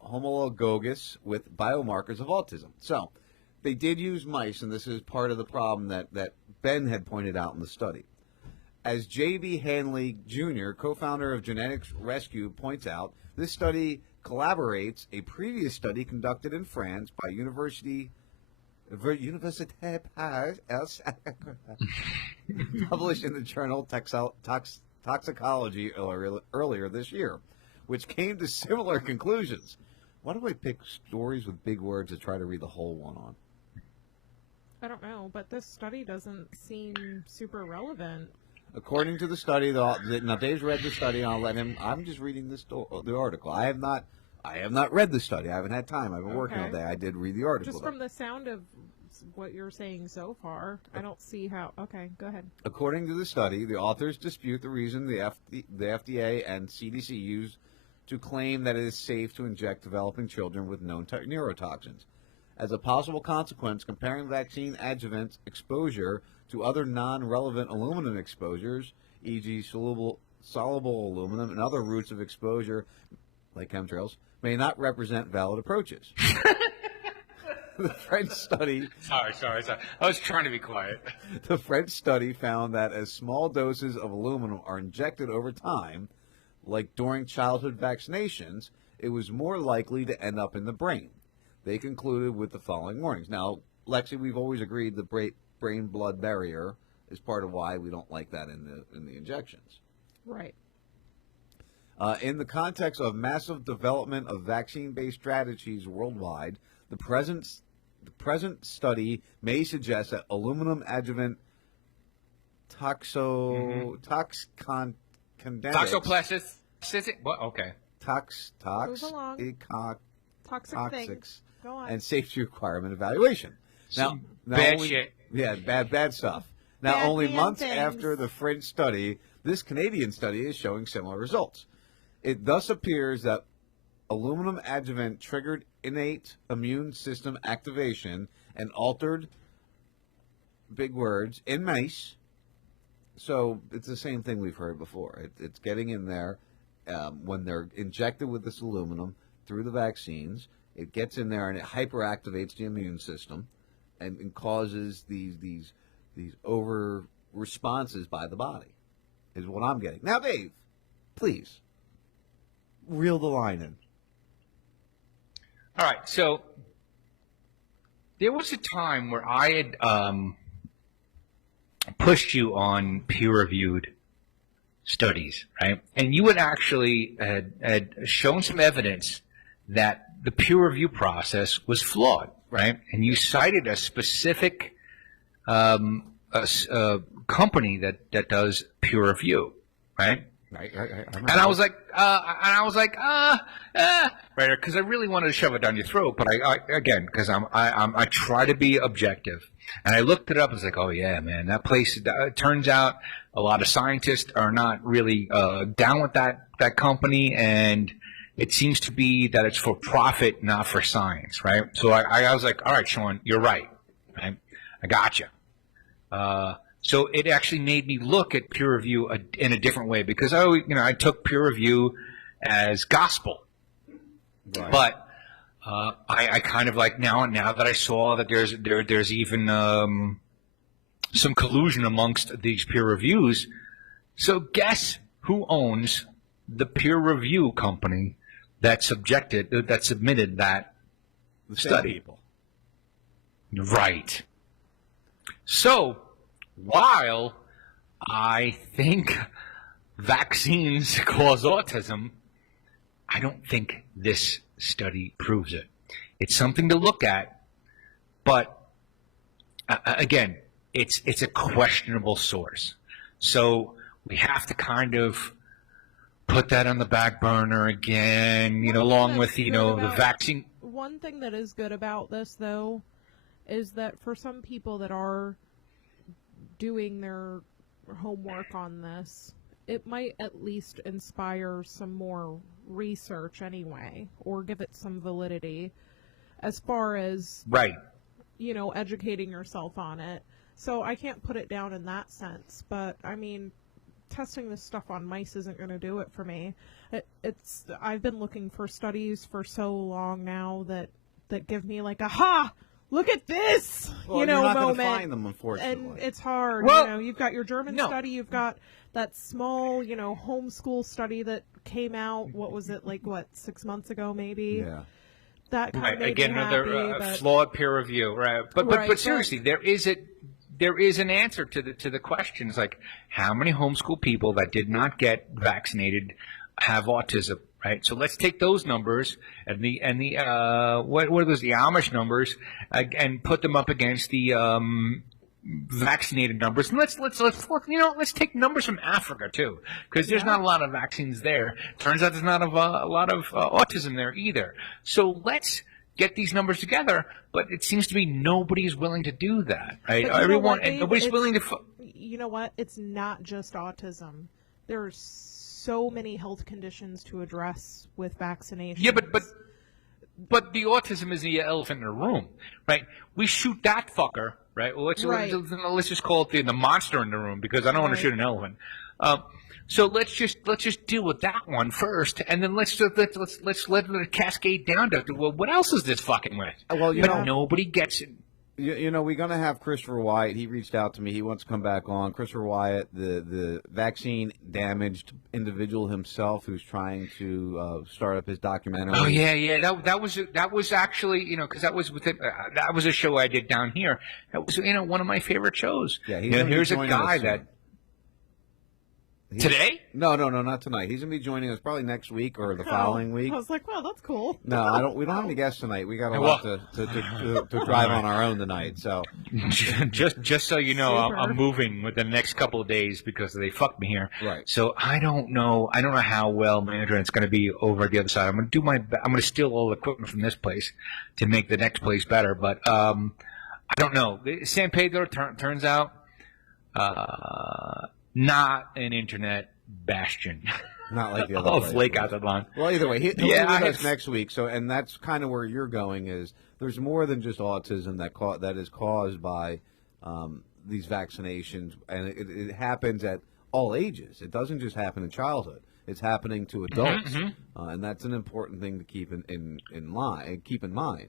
homologous with biomarkers of autism. So they did use mice, and this is part of the problem that Ben had pointed out in the study. As J.B. Hanley Jr., co-founder of Genetics Rescue, points out, this study collaborates a previous study conducted in France by Université Paris, published in the journal Toxicology earlier this year, which came to similar conclusions. Why do I pick stories with big words to try to read the whole one on? I don't know, but this study doesn't seem super relevant. According to the study, now Dave's read the study, and I'll let him. I'm just reading the article. I have not read the study. I haven't had time. I've been working all day. I did read the article. Just from the sound of what you're saying so far, I don't see how. Okay, go ahead. According to the study, the authors dispute the reason the FDA and CDC use to claim that it is safe to inject developing children with known neurotoxins. As a possible consequence, comparing vaccine adjuvant exposure to other non-relevant aluminum exposures, e.g. soluble aluminum and other routes of exposure, like chemtrails, may not represent valid approaches. The French study... Sorry. I was trying to be quiet. The French study found that as small doses of aluminum are injected over time, like during childhood vaccinations, it was more likely to end up in the brain. They concluded with the following warnings. Now, Lexi, we've always agreed the brain-blood barrier is part of why we don't like that in the injections. Right. In the context of massive development of vaccine-based strategies worldwide, the present study may suggest that aluminum adjuvant toxoplastic. What? Okay. Move along. Toxic things. Go on. And safety requirement evaluation. Now Bad shit. Yeah, bad stuff. Now, Bad only damn months things. after the French study, this Canadian study is showing similar results. It thus appears that aluminum adjuvant triggered innate immune system activation and altered, big words, in mice. So it's the same thing we've heard before. It's getting in there when they're injected with this aluminum through the vaccines. It gets in there and it hyperactivates the immune system and causes these over responses by the body, is what I'm getting. Now, Dave, please, reel the line in. All right, so there was a time where I had pushed you on peer-reviewed studies, right? And you had actually had shown some evidence that the peer review process was flawed, right? And you cited a specific company that does peer review, right? Right. And I was like, right, because I really wanted to shove it down your throat, but because I try to be objective, and I looked it up. I was like, oh yeah, man, that place. It turns out a lot of scientists are not really down with that company, and it seems to be that it's for profit, not for science, right? So I was like, all right, Sean, you're right, right? I got you. So it actually made me look at peer review in a different way, because I took peer review as gospel, Right. but I kind of like now that I saw that there's even some collusion amongst these peer reviews. So guess who owns the peer review company that submitted that The same study? people. Right. So while I think vaccines cause autism, I don't think this study proves it. It's something to look at, but again, it's a questionable source. So we have to kind of put that on the back burner again, along with, the vaccine. One thing that is good about this, though, is that for some people that are doing their homework on this, it might at least inspire some more research anyway, or give it some validity as far as, Right. Educating yourself on it. So I can't put it down in that sense, but I mean, testing this stuff on mice isn't going to do it for me. I've been looking for studies for so long now that give me like aha, look at this, Well, you're not moment. going to find them, unfortunately. And it's hard. Well, you've got your German no. study, you've got that small, homeschool study that came out. What was it, 6 months ago, maybe? Yeah. That kind of Right. made Again, me another happy, but flawed peer review. Right. But Right, but seriously, there is an answer to the questions, like how many homeschool people that did not get vaccinated have autism, right? So let's take those numbers and the what are those, the Amish numbers, and put them up against the vaccinated numbers, and let's take numbers from Africa too, because there's not a lot of vaccines there. Turns out there's not a lot of autism there either. So let's get these numbers together, but it seems to be nobody's willing to do that, right? But you know Everyone what, and Dave? nobody's willing to. You know what? It's not just autism. There's so many health conditions to address with vaccinations. Yeah, but the autism is the elephant in the room, right? We shoot that fucker, right? Well, let's just call it the monster in the room, because I don't want to shoot an elephant. So let's just deal with that one first, and then let's let it cascade down to, well, what else is this fucking with? Well, but nobody gets it. We're going to have Christopher Wyatt. He reached out to me. He wants to come back on. Christopher Wyatt, the vaccine-damaged individual himself, who's trying to start up his documentary. Oh yeah. That was actually, because that was that was a show I did down here. That was one of my favorite shows. Yeah, he's gonna be here's a joining guy us that soon. today. No, not tonight. He's going to be joining us probably next week or the following week. I was like, wow, that's cool. No, we don't have any guests tonight. We got a lot to drive on our own tonight. So just so you know, Super. I'm moving within the next couple of days because they fucked me here. Right. So I don't know how well management it's going to be over at the other side. I'm going to steal all the equipment from this place to make the next place better. But I don't know. San Pedro turns out not an internet bastion. not like the other of place. Lake Atitlan. Well, either way, he'll be Yeah, with us next week. So, and that's kind of where you're going. Is there's more than just autism that is caused by these vaccinations, and it happens at all ages. It doesn't just happen in childhood. It's happening to adults, and that's an important thing to keep in mind.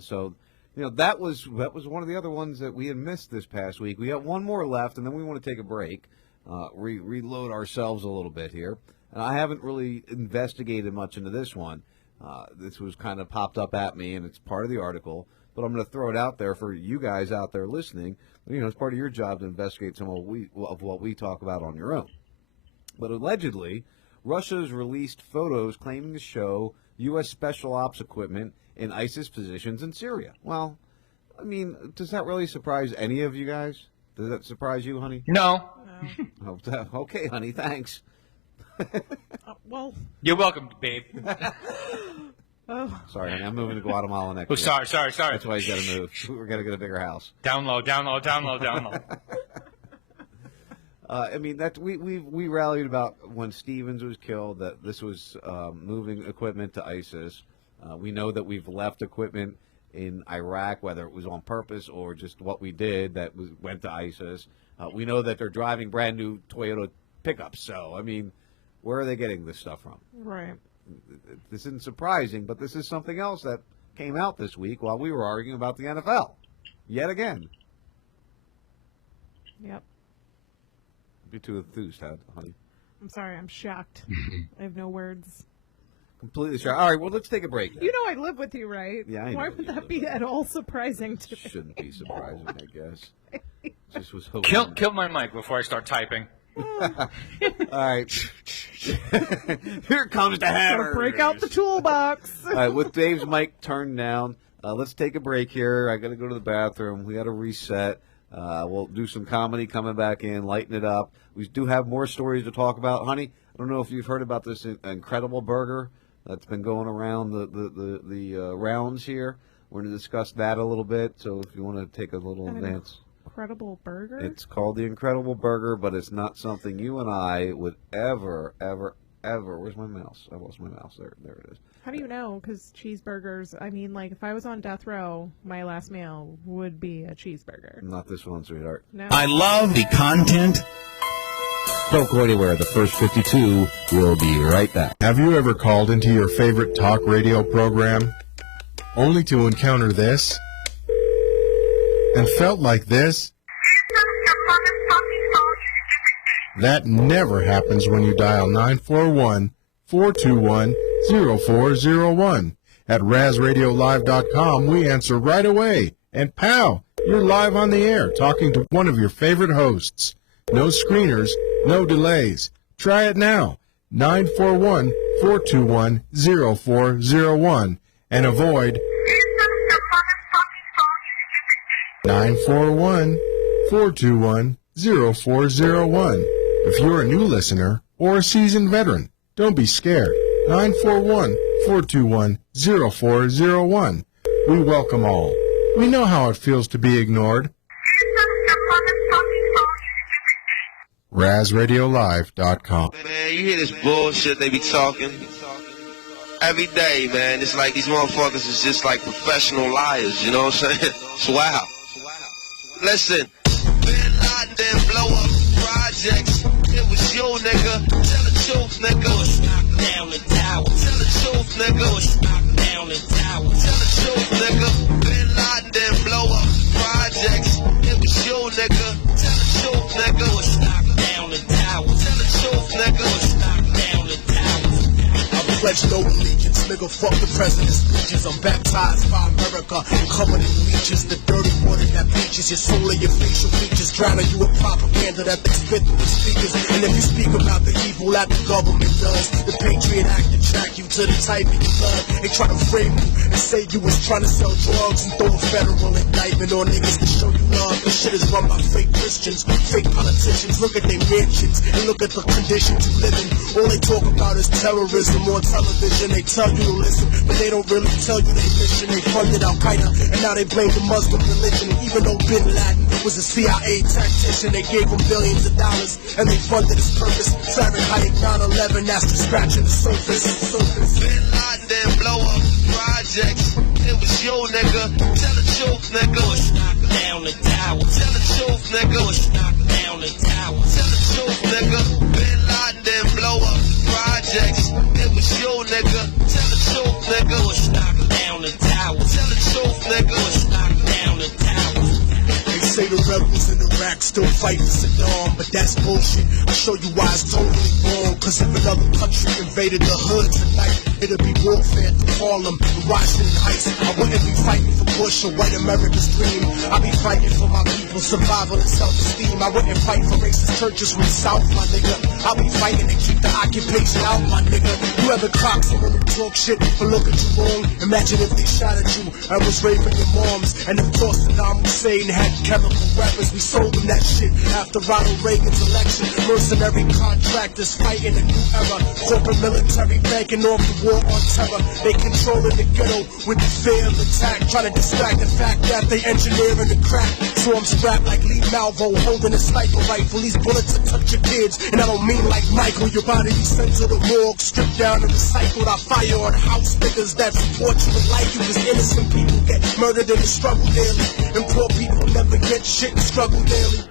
So, that was one of the other ones that we had missed this past week. We got one more left, and then we want to take a break, reload ourselves a little bit here. And I haven't really investigated much into this one. This was kind of popped up at me, and it's part of the article. But I'm going to throw it out there for you guys out there listening. It's part of your job to investigate some of what we talk about on your own. But allegedly, Russia's released photos claiming to show U.S. special ops equipment in ISIS positions in Syria. Well, I mean, does that really surprise any of you guys? Does that surprise you, honey? No. Oh, okay, honey, thanks. Well, You're welcome, babe. Sorry, honey, I'm moving to Guatemala next Oh, year. sorry. That's why he's got to move. We're going to get a bigger house. Down low. I mean, that we rallied about when Stevens was killed, that this was moving equipment to ISIS. We know that we've left equipment in Iraq, whether it was on purpose or just what we did that went to ISIS. We know that they're driving brand new Toyota pickups. So, I mean, where are they getting this stuff from? right. This isn't surprising, but this is something else that came out this week while we were arguing about the NFL. Yet again. Yep. Be too enthused, honey. I'm sorry. I'm shocked. I have no words. Completely shocked. All right, well, let's take a break. You know I live with you, right? Yeah, I Why know would you that live be at all surprising to me? Shouldn't be surprising, I guess. Just was hoping. Kill my mic before I start typing. All right. Here comes the hammer. Gotta break out the toolbox. All right, with Dave's mic turned down, let's take a break here. I got to go to the bathroom. We got to reset. We'll do some comedy coming back in, lighten it up. We do have more stories to talk about. Honey, I don't know if you've heard about this incredible burger that's been going around the rounds here. We're going to discuss that a little bit, so if you want to take a little advance. Incredible burger? It's called the Incredible Burger, but it's not something you and I would ever. Where's my mouse? I lost my mouse. There it is. How do you know? Because cheeseburgers, I mean, like, if I was on death row, my last meal would be a cheeseburger. Not this one, sweetheart. No. I love the content. Don't go anywhere. The first 52 will be right back. Have you ever called into your favorite talk radio program only to encounter this and felt like this? That never happens when you dial 941-421-0401. At RazRadioLive.com, we answer right away. And pow, you're live on the air talking to one of your favorite hosts. No screeners, no delays. Try it now. 941-421-0401 and avoid 941-421-0401. If you're a new listener or a seasoned veteran, don't be scared. 941-421-0401. We welcome all. We know how it feels to be ignored. RazRadioLive.com. Man, you hear this bullshit they be talking every day, man. It's like these motherfuckers is just like professional liars, you know what I'm saying? It's wild. Listen, Bin Laden didn't blow up projects. It was you, nigga. Tell the truth, nigga. Knock down the tower. Tell the truth, nigga. Knock down the tower. Tell the truth, nigga. Bin Laden didn't blow up projects. It was you, nigga. Tell the truth, nigga. Knock down the tower. Tell the truth, nigga. Knock down the tower. I pledge no allegiance, nigga, fuck the president's speeches. I'm baptized by America and covered in leeches. The dirty water that bleaches your soul and your facial features, drowning you with propaganda that they spit through the speakers. And if you speak about the evil that the government does, the Patriot Act attract you to the type of your blood. They try to frame you and say you was trying to sell drugs and throw a federal indictment on niggas to show you love. This shit is run by fake Christians, fake politicians. Look at their mansions and look at the conditions you live in. All they talk about is terrorism on television. They tell you to listen, but they don't really tell you their mission. They funded Al-Qaeda, and now they blame the Muslim religion. Even though Bin Laden was a CIA tactician, they gave him billions of dollars, and they funded his purpose. Fahrenheit 9/11, that's just scratching the surface. Bin Laden didn't blow up projects. It was you, nigga. Tell the truth, nigga. Knock down the tower. Tell the truth, nigga. Knock down the tower. Tell the truth, nigga. Bin Laden didn't blow up projects. It was you, nigga. Tell the truth, nigga. Knock down the tower. Tell the truth, nigga. Knock down the tower. They say the rebels in Iraq still fighting Saddam, but that's bullshit. I'll show you why it's totally wrong. Cause if another country invaded the hood tonight, it'd be warfare through Harlem and Washington Heights. I wouldn't be fighting for Bush or white America's dream. I'd be fighting for my people's survival and self-esteem. I wouldn't fight for racist churches from the South, my nigga. I'll be fighting to keep the occupation out, my nigga. You ever clock someone who talk shit but look at you wrong? Imagine if they shot at you and was raping your moms. And if Saddam Hussein had chemical weapons, we sold them that shit after Ronald Reagan's election. Mercenary contractors fighting a new era. Corporate military banking off the war on terror. They controlling the ghetto with the fear of attack, trying to distract the fact that they engineering the crack. So I'm strapped like Lee Malvo, holding a sniper rifle. These bullets will touch your kids, and I don't mean like Michael. Your body be sent to the morgue, stripped down and recycled. I fire on house niggas that support you and like you. Cause innocent people get murdered in the struggle daily, and poor people never get shit and struggle daily.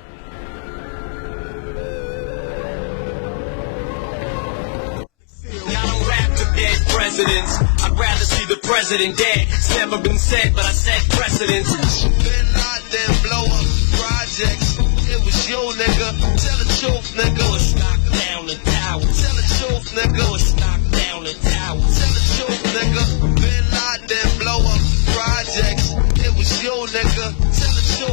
Dead presidents, I'd rather see the president dead. It's never been said, but I set precedents. Bin Laden didn't blow up projects. It was you,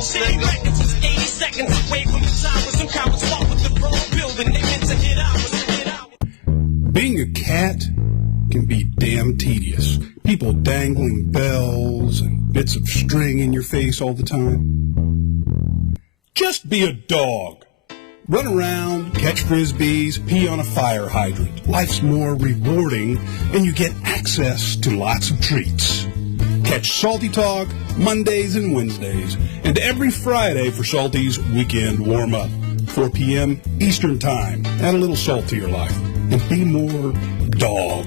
false, nigga. 80 seconds away from the tower. Some cowards fought with the wrong building. They meant to hit ours. Being a cat can be damn tedious. People dangling bells and bits of string in your face all the time. Just be a dog. Run around, catch frisbees, pee on a fire hydrant. Life's more rewarding, and you get access to lots of treats. Catch Salty Talk Mondays and Wednesdays, and every Friday for Salty's Weekend Warm-Up. 4 p.m. Eastern Time. Add a little salt to your life, and be more dog.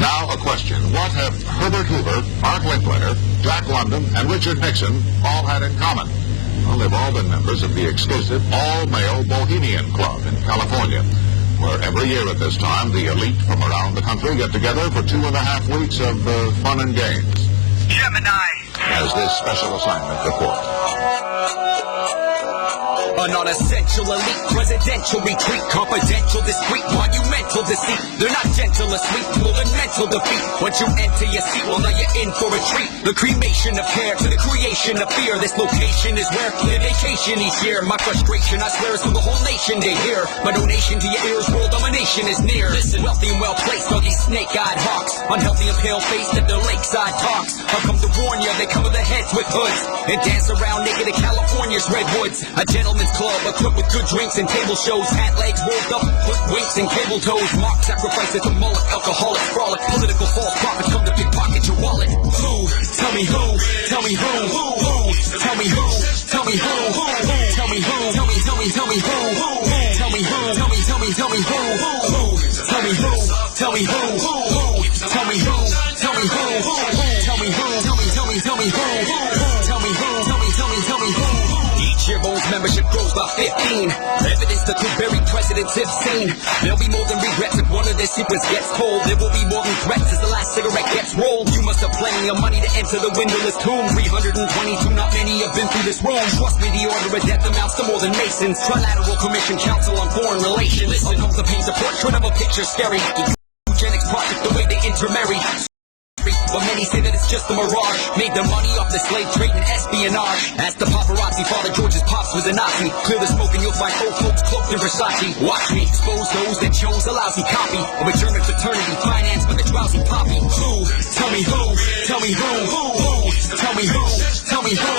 Now a question. What have Herbert Hoover, Art Linkletter, Jack London, and Richard Nixon all had in common? Well, they've all been members of the exclusive all-male Bohemian Club in California, where every year at this time, the elite from around the country get together for 2.5 weeks of fun and games. Gemini. As this special assignment reports. A non-essential elite, presidential retreat, confidential, discreet, monumental deceit. They're not gentle or sweet, full of mental defeat. Once you enter your seat, well now you're in for a treat. The cremation of care to the creation of fear. This location is where the vacation each year. My frustration, I swear, is for the whole nation to hear. My donation to your ears, world domination is near. Listen, wealthy and well-placed are these snake-eyed hawks. Unhealthy and pale-faced at their lakeside talks. I've come to warn you, they cover their heads with hoods and dance around naked in California's redwoods. A gentleman's club equipped with good drinks and table shows. Hat legs rolled up, foot winks and cable toes. Mock sacrifices to mullet, alcoholic frolic. Political false prophets come to pickpocket your wallet. Who? Tell me who? Tell me who? Who? Tell me who? Tell me who? Tell me who? Tell me who? Tell me who? Tell me who? Tell me who? Tell me who? Tell me who? Tell me who? Tell me who? Tell me who? Tell me who? Tell me who? Tell me tell me tell me who? Tell me who? Tell me who? Each year Bones membership grows by 15. Evidence the two buried presidents have seen. There'll be more than regrets if one of their secrets gets told. There will be more than threats as the last cigarette gets rolled. You must have plenty of money to enter the windowless tomb. 322, not many have been through this room. Trust me, the order of death amounts to more than Masons. Trilateral Commission Council on Foreign Relations. Listen, hope to paint a portrait of a picture scary. Eugenics project, the way they intermarry. But many say that it's just a mirage. Made their money off the slave trade and espionage. Ask the paparazzi, Father George's pops was a Nazi. Clear the smoke and you'll find old folks cloaked in Versace. Watch me expose those that chose a lousy copy of a German fraternity financed by the drowsy poppy. Who? Tell me who? Tell me who? Who? Tell me who? Tell me who?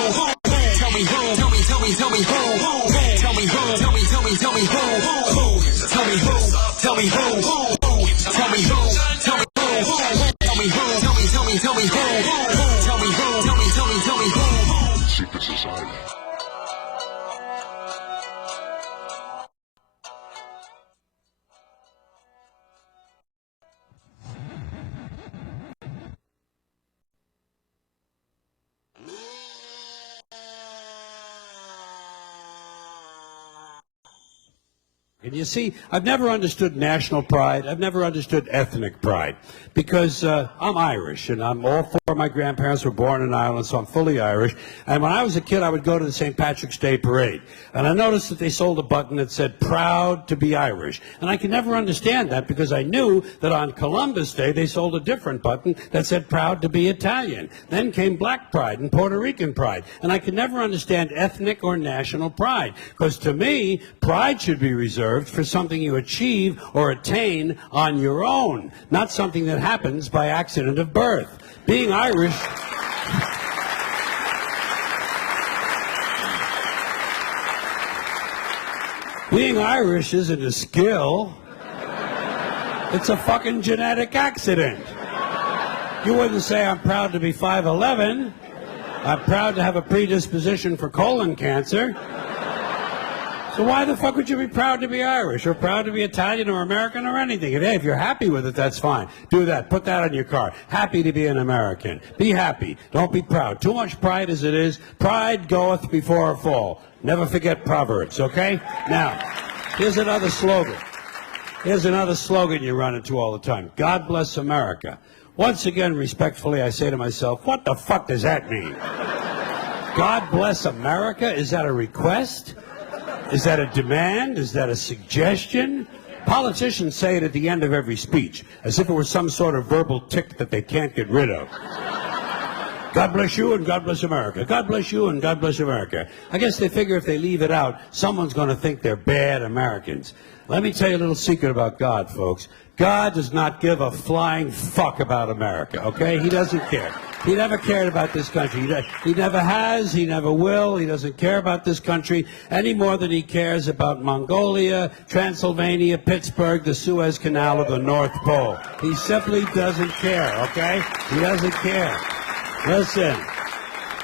Tell me who? Tell me who? Tell me who? Tell me who? Tell me who? Tell me who? Tell me who? Tell me who? Tell me who? Tell me who? Tell me who? Tell me who? Tell me who? Tell me who? Tell me who? Secret Society. And you see, I've never understood national pride. I've never understood ethnic pride because I'm Irish, and I'm all four of my grandparents were born in Ireland, so I'm fully Irish. And when I was a kid, I would go to the St. Patrick's Day parade, and I noticed that they sold a button that said, "Proud to be Irish." And I could never understand that because I knew that on Columbus Day, they sold a different button that said, "Proud to be Italian." Then came Black pride and Puerto Rican pride. And I could never understand ethnic or national pride because to me, pride should be reserved for something you achieve or attain on your own, not something that happens by accident of birth. Being Irish... Being Irish isn't a skill. It's a fucking genetic accident. You wouldn't say, "I'm proud to be 5'11". I'm proud to have a predisposition for colon cancer. So why the fuck would you be proud to be Irish or proud to be Italian or American or anything? And hey, if you're happy with it, that's fine. Do that. Put that on your car. Happy to be an American. Be happy. Don't be proud. Too much pride as it is. Pride goeth before a fall. Never forget Proverbs, okay? Now, here's another slogan. Here's another slogan you run into all the time. God bless America. Once again, respectfully, I say to myself, what the fuck does that mean? God bless America? Is that a request? Is that a demand? Is that a suggestion? Politicians say it at the end of every speech, as if it were some sort of verbal tic that they can't get rid of. God bless you and God bless America. God bless you and God bless America. I guess they figure if they leave it out, someone's going to think they're bad Americans. Let me tell you a little secret about God, folks. God does not give a flying fuck about America, okay? He doesn't care. He never cared about this country. He never has. He never will. He doesn't care about this country any more than he cares about Mongolia, Transylvania, Pittsburgh, the Suez Canal, or the North Pole. He simply doesn't care, okay? He doesn't care. Listen,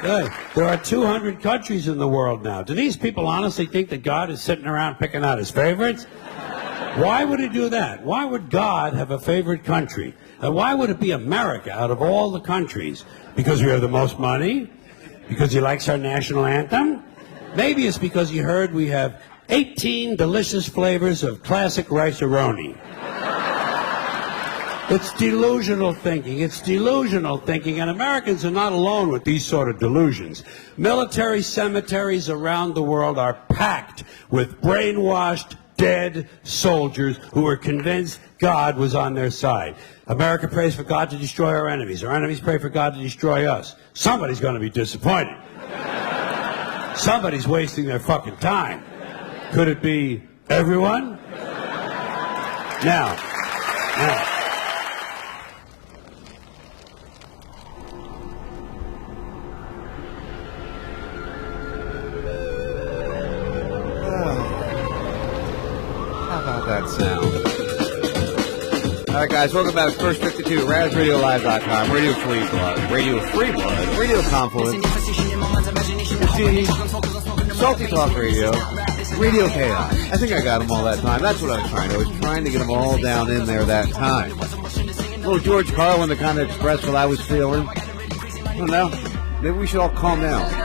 good. There are 200 countries in the world now. Do these people honestly think that God is sitting around picking out his favorites? Why would he do that? Why would God have a favorite country? And why would it be America out of all the countries? Because we have the most money? Because he likes our national anthem? Maybe it's because he heard we have 18 delicious flavors of classic rice-a-roni. It's delusional thinking. It's delusional thinking, and Americans are not alone with these sort of delusions. Military cemeteries around the world are packed with brainwashed, dead soldiers who are convinced God was on their side. America prays for God to destroy our enemies. Our enemies pray for God to destroy us. Somebody's going to be disappointed. Somebody's wasting their fucking time. Could it be everyone? Now. That sound. All right, guys, welcome back to First 52, RazRadioLive.com, Radio Free Blood, Radio Confluence, Salty Talk Radio, Radio Chaos. I think I got them all that time. That's what I was trying to. I was trying to get them all down in there that time. Little George Carlin to kind of express what I was feeling. I don't know. Maybe we should all calm down.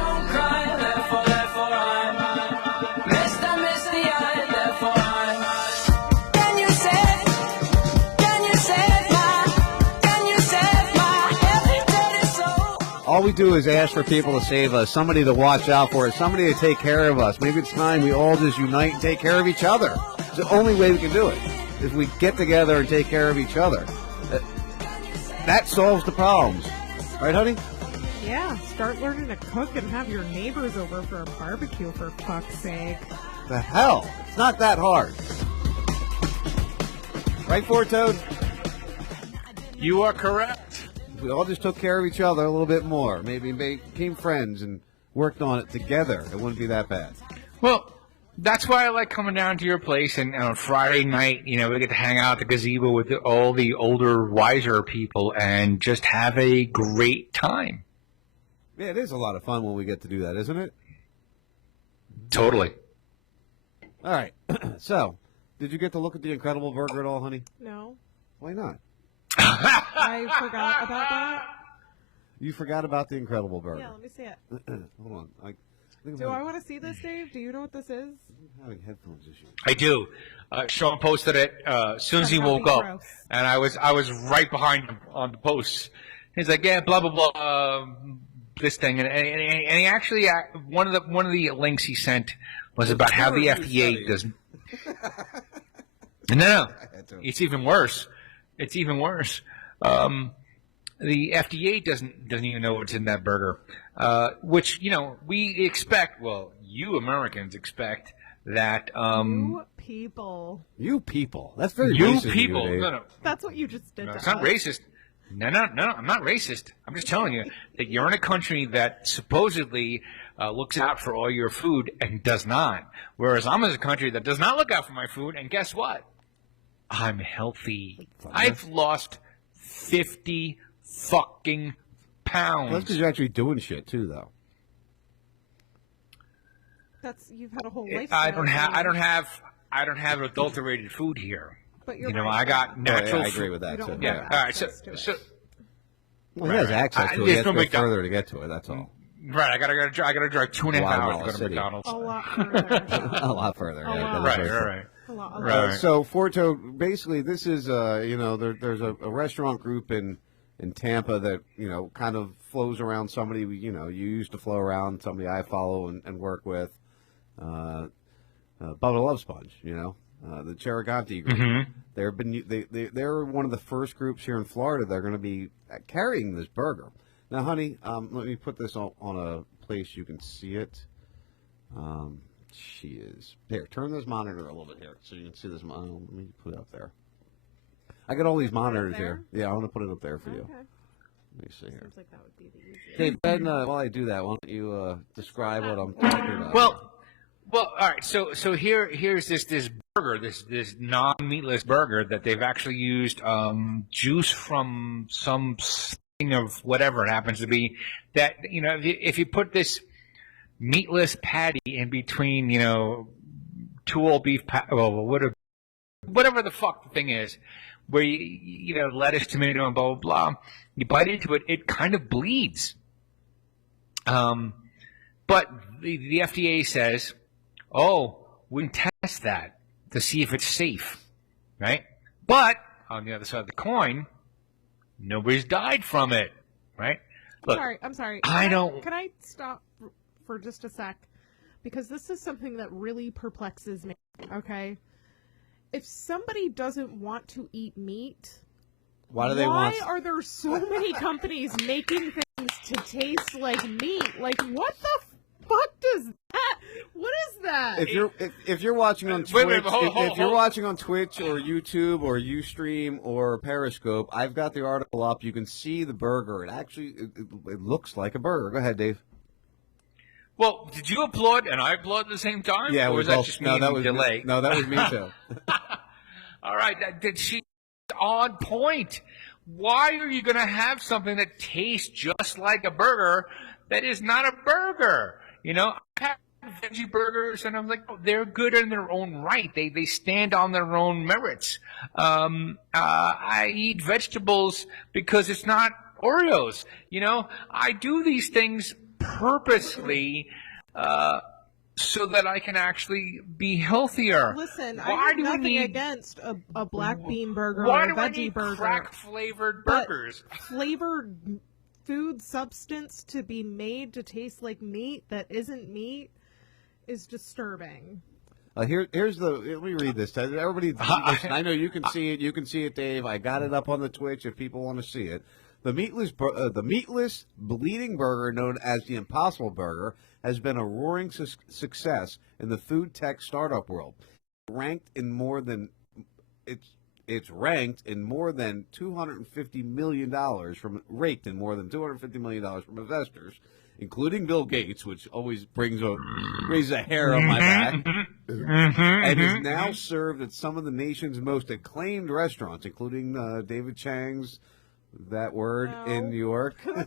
All we do is ask for people to save us, somebody to watch out for us, somebody to take care of us. Maybe it's time we all just unite and take care of each other. It's the only way we can do it, is we get together and take care of each other. That solves the problems. Right, honey? Yeah, start learning to cook and have your neighbors over for a barbecue, for fuck's sake. The hell? It's not that hard. Right, Four Toad? You are correct. We all just took care of each other a little bit more. Maybe became friends and worked on it together. It wouldn't be that bad. Well, that's why I like coming down to your place, and on Friday night, we get to hang out at the gazebo with all the older, wiser people and just have a great time. Yeah, it is a lot of fun when we get to do that, isn't it? Totally. All right. So, did you get to look at the Incredible Burger at all, honey? No. Why not? I forgot about that. You forgot about the Incredible Burger. Yeah, let me see it. Hold on. Do I want to see this, Dave? Do you know what this is? I'm having headphones issues. I do. Sean posted it as soon as he woke up, and I was right behind him on the post. He's like, "Yeah, blah blah blah, this thing," and he actually one of the links he sent was about how the FDA doesn't. No, it's even worse. It's even worse. The FDA doesn't even know what's in that burger, which we expect. Well, you Americans expect that. You people. That's very you racist. People. You, no. That's what you just did. No, to it's not us. racist. No, I'm not racist. I'm just telling you that you're in a country that supposedly looks out for all your food and does not. Whereas I'm in a country that does not look out for my food, and guess what? I'm healthy. I've lost 50 fucking pounds. Well, that's because you're actually doing shit too, though. You've had a whole life. I don't have adulterated food here. But you're I got natural. I agree with that. too. Yeah. All right. So well, he has access to it. He has to go further to get to it. That's all. Right. I gotta drive 2.5 hours to go to McDonald's. A lot further. A lot further. Right. Right. So Forto, basically, this is there's a restaurant group in in Tampa that, kind of flows around somebody, you used to flow around, somebody I follow and work with, Bubba Love Sponge, the Cherriganti group. Mm-hmm. They're one of the first groups here in Florida that are going to be carrying this burger. Now, honey, let me put this on a place you can see it. She is there. Turn this monitor a little bit here so you can see this. Let me put it up there. I got all these monitors here. Yeah, I want to put it up there for you. Let me see here. Seems like that would be the easiest. Hey, Ben, while I do that, why don't you describe what I'm talking about? Well, all right. So here's this burger, this non-meatless burger that they've actually used juice from some thing of whatever it happens to be. That if you put this meatless patty in between, two all beef whatever the fuck the thing is, where you lettuce, tomato, and blah blah blah. You bite into it, it kind of bleeds. But the FDA says, oh, we can test that to see if it's safe, right? But on the other side of the coin, nobody's died from it, right? Look, I'm sorry. I don't. Can I stop for just a sec? Because this is something that really perplexes me. Okay, if somebody doesn't want to eat meat, why are there so many companies making things to taste like meat? Like, what the fuck does that? What is that? If you're watching on Twitch, hold you're watching on Twitch or YouTube or Ustream or Periscope, I've got the article up. You can see the burger. It looks like a burger. Go ahead, Dave. Well, did you applaud and I applaud at the same time? Yeah, or was that just me delay? No, that was me too. All right, she's on point. Why are you going to have something that tastes just like a burger that is not a burger? I've had veggie burgers, and I'm like, oh, they're good in their own right. They stand on their own merits. I eat vegetables because it's not Oreos. I do these things purposely so that I can actually be healthier. Listen, why I have do nothing we need, against a black bean burger why or a do I veggie need burger. crack-flavored But burgers? flavored food substance to be made to taste like meat that isn't meat is disturbing. Here's let me read this. Everybody, listen, I know you can see it. You can see it, Dave. I got it up on the Twitch if people want to see it. The meatless bleeding burger, known as the Impossible Burger, has been a roaring success in the food tech startup world. It's ranked in more than $250 million raked in more than $250 million from investors, including Bill Gates, which always raises a hair on my back, and is now served at some of the nation's most acclaimed restaurants, including David Chang's, that word, in New York, and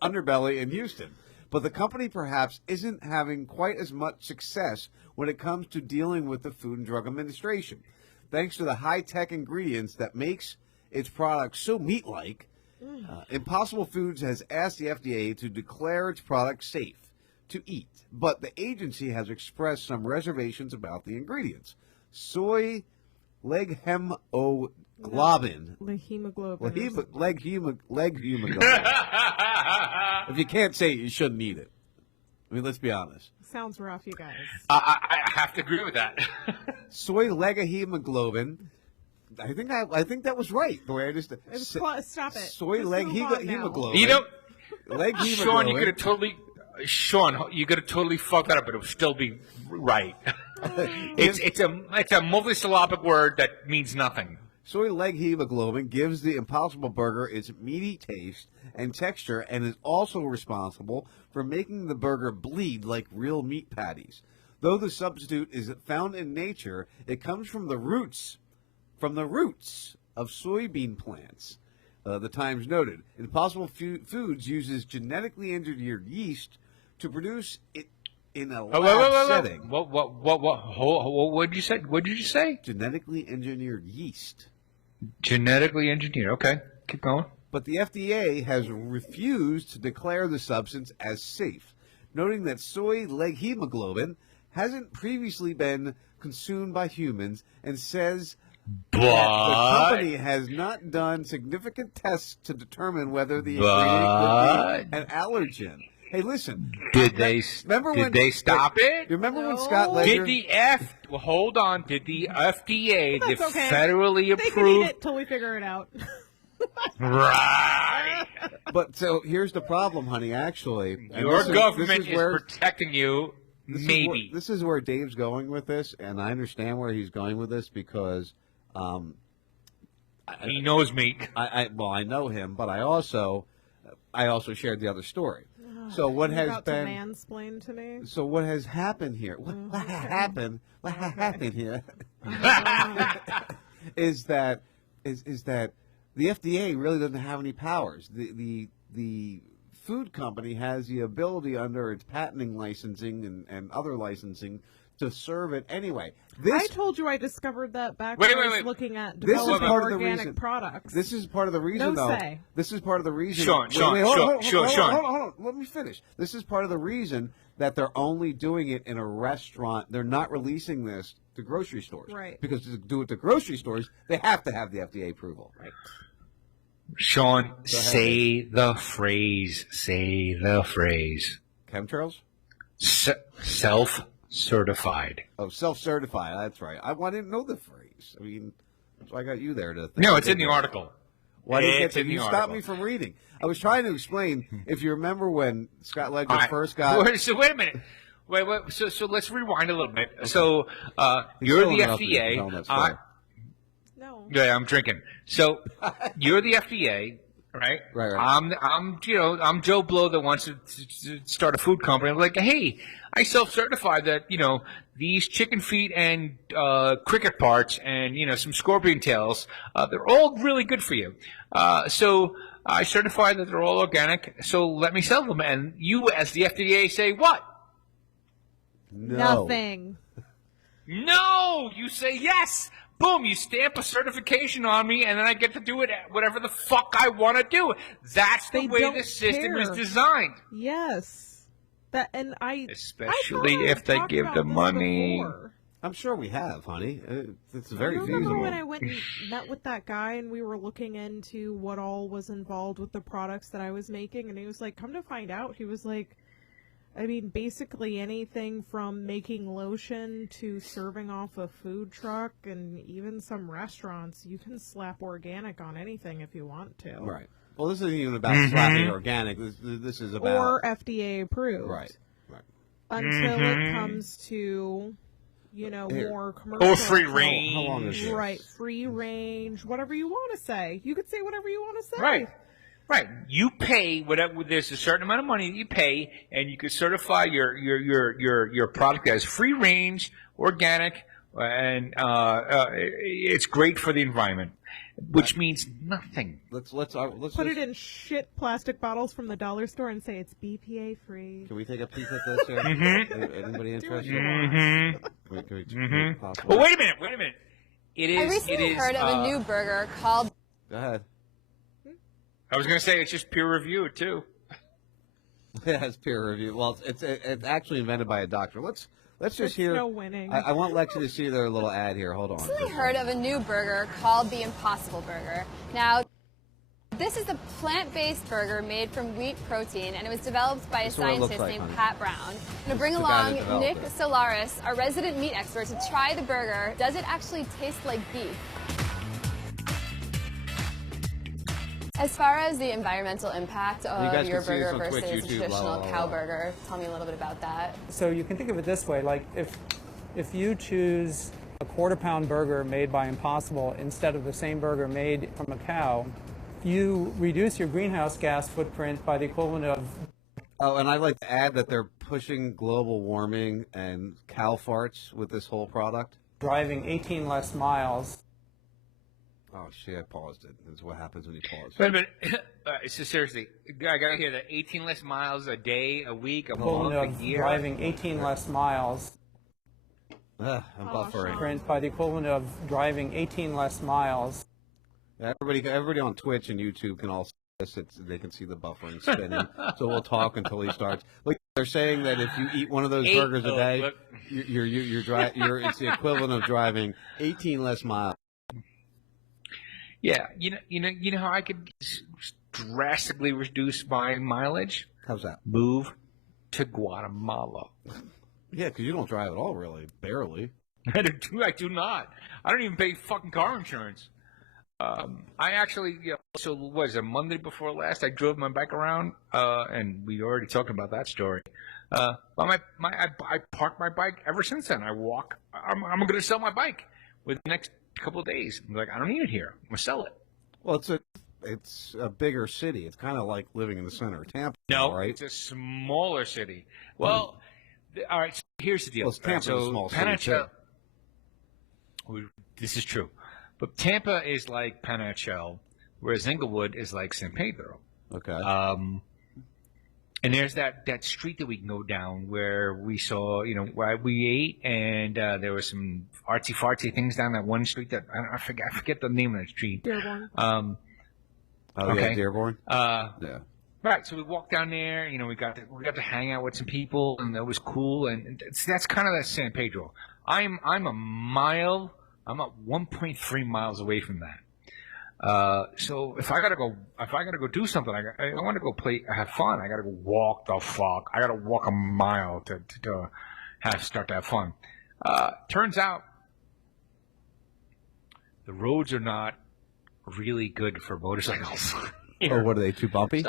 Underbelly in Houston. But the company perhaps isn't having quite as much success when it comes to dealing with the Food and Drug Administration. Thanks to the high-tech ingredients that makes its products so meat-like, Impossible Foods has asked the FDA to declare its products safe to eat. But the agency has expressed some reservations about the ingredients. Soy leg hemoglobin. Leg hemoglobin. Leg hemoglobin. If you can't say it, you shouldn't eat it. I mean, let's be honest. Sounds rough, you guys. I have to agree with that. Soy leg hemoglobin. I think that was right. The way I just stop it. Soy Just leg move on now. hemoglobin. Sean, Leg hemoglobin. you could have totally fucked that up, but it would still be right. it's a multisyllabic word that means nothing. Soy leg hemoglobin gives the Impossible Burger its meaty taste and texture, and is also responsible for making the burger bleed like real meat patties. Though the substitute is found in nature, it comes from the roots of soybean plants. The Times noted, Impossible Foods uses genetically engineered yeast to produce it in a lab setting. What did you say? What did you say? Genetically engineered yeast. Genetically engineered. Okay, keep going. But the FDA has refused to declare the substance as safe, noting that soy leg hemoglobin hasn't previously been consumed by humans, and says the But company has not done significant tests to determine whether the ingredient could be an allergen. Hey, listen. did they stop it? Remember when Scott Ledger? Well, hold on. Did the FDA, the That's okay. federally They can eat approved, it till we figure it out. right? But so here's the problem, honey. Actually, and Your this government is where, protecting you. Maybe. This is where Dave's going with this, and I understand where he's going with this because He knows me. I know him, but I also shared the other story. So what You're has about been to mansplain to me? So what has happened here? What happened? What happened here? is that the FDA really doesn't have any powers. The food company has the ability under its patenting licensing and other licensing to serve it anyway. I told you I discovered that back Wait, when wait, I was wait. looking at This is developing part of the organic reason. products. This is part of the reason, No though. say. This is part of the reason. Sean, Wait, hold Sean. on. Let me finish. This is part of the reason that they're only doing it in a restaurant. They're not releasing this to grocery stores. Right. Because to do it to grocery stores, they have to have the FDA approval. Right. Sean, say the phrase. Say the phrase. Chemtrails? Self-certified. Oh, self-certified. That's right. I didn't know the phrase. I mean, so I got you there to think. No, it's in the article. Why did It's in the you stop article. me from reading? I was trying to explain. If you remember when Scott Ledger All right. first got. So wait a minute. Wait. So let's rewind a little bit. So you're the FDA. No. Yeah, I'm drinking. So you're the FDA, right? Right. I'm Joe Blow that wants to start a food company. I'm like, hey, I self-certify that these chicken feet and cricket parts and some scorpion tails, they're all really good for you. So I certify that they're all organic. So let me sell them. And you, as the FDA, say what? No. Nothing. No, you say yes. Boom, you stamp a certification on me, and then I get to do it whatever the fuck I want to do. That's the They way don't the system is care. designed. Yes. Especially I if they talked give about the this money. before. I'm sure we have, honey. It's very I remember feasible. when I went and met with that guy and we were looking into what all was involved with the products that I was making, and he was like, come to find out, he was like, I mean, basically anything from making lotion to serving off a food truck and even some restaurants, you can slap organic on anything if you want to. Right. Well, this isn't even about slapping organic. This is about Or FDA approved. Right. Until it comes to, Here. more commercial. Or free range. How long is this? Right, free range, whatever you want to say. You could say whatever you want to say. Right. You pay whatever. There's a certain amount of money that you pay, and you can certify your product as free range, organic, and it's great for the environment, which means nothing. Let's Put it in shit plastic bottles from the dollar store and say it's BPA free. Can we take a peek at this here? Anybody interested? Well, wait a minute. It is. I recently heard of a new burger called. Go ahead. I was going to say it's just peer reviewed too. It has peer review. Well, it's actually invented by a doctor. Let's just There's hear. no winning. I want Lexi to see their little ad here. Hold on. I recently heard of a new burger called the Impossible Burger. Now, this is a plant-based burger made from wheat protein, and it was developed by a This is what it looks scientist like, named honey. Pat Brown. I'm going to bring The guy that along developed Nick it. Solaris, our resident meat expert, to try the burger. Does it actually taste like beef? As far as the environmental impact You of guys your can see this burger on Twitch, versus YouTube, traditional blah, blah, blah, cow blah. burger, tell me a little bit about that. So you can think of it this way, like if you choose a quarter-pound burger made by Impossible instead of the same burger made from a cow, you reduce your greenhouse gas footprint by the equivalent of... Oh, and I'd like to add that they're pushing global warming and cow farts with this whole product. driving 18 less miles. Oh, shit, I paused it. This is what happens when you pause. Wait a minute. So seriously, I got to hear that 18 less miles a day, a week, a Equivalent month, of a year. driving 18 less miles. I'm buffering. Footprint by the equivalent of driving 18 less miles. Everybody on Twitch and YouTube can all see this. They can see the buffering spinning. So we'll talk until he starts. Look, they're saying that if you eat one of those burgers a day, it's the equivalent of driving 18 less miles. Yeah, you know how I could drastically reduce my mileage? How's that? Move to Guatemala. Yeah, because you don't drive at all, really. Barely. I do not. I don't even pay fucking car insurance. I actually, so what is it, Monday before last, I drove my bike around, and we already talked about that story. But I parked my bike ever since then. I walk. I'm going to sell my bike within the next couple of days. I'm like, I don't need it here. I'm going to sell it. Well, it's a bigger city. It's kind of like living in the center of Tampa, No, right? it's a smaller city. Well, all right, so here's the deal. Well, Tampa's a small city, too. This is true. But Tampa is like Panachel, whereas Inglewood is like San Pedro. Okay. And there's that street that we can go down where we saw, where we ate, and there were some artsy-fartsy things down that one street that I forget the name of that street. Dearborn. Yeah, Dearborn. Yeah. Right. So we walked down there. We got to hang out with some people, and that was cool. And that's kind of that San Pedro. I'm a mile. I'm at 1.3 miles away from that. So if I gotta go do something, I want to go have fun. I gotta go walk the fuck. I gotta walk a mile to start to have fun. Turns out the roads are not really good for motorcycles. Or what are they, too bumpy?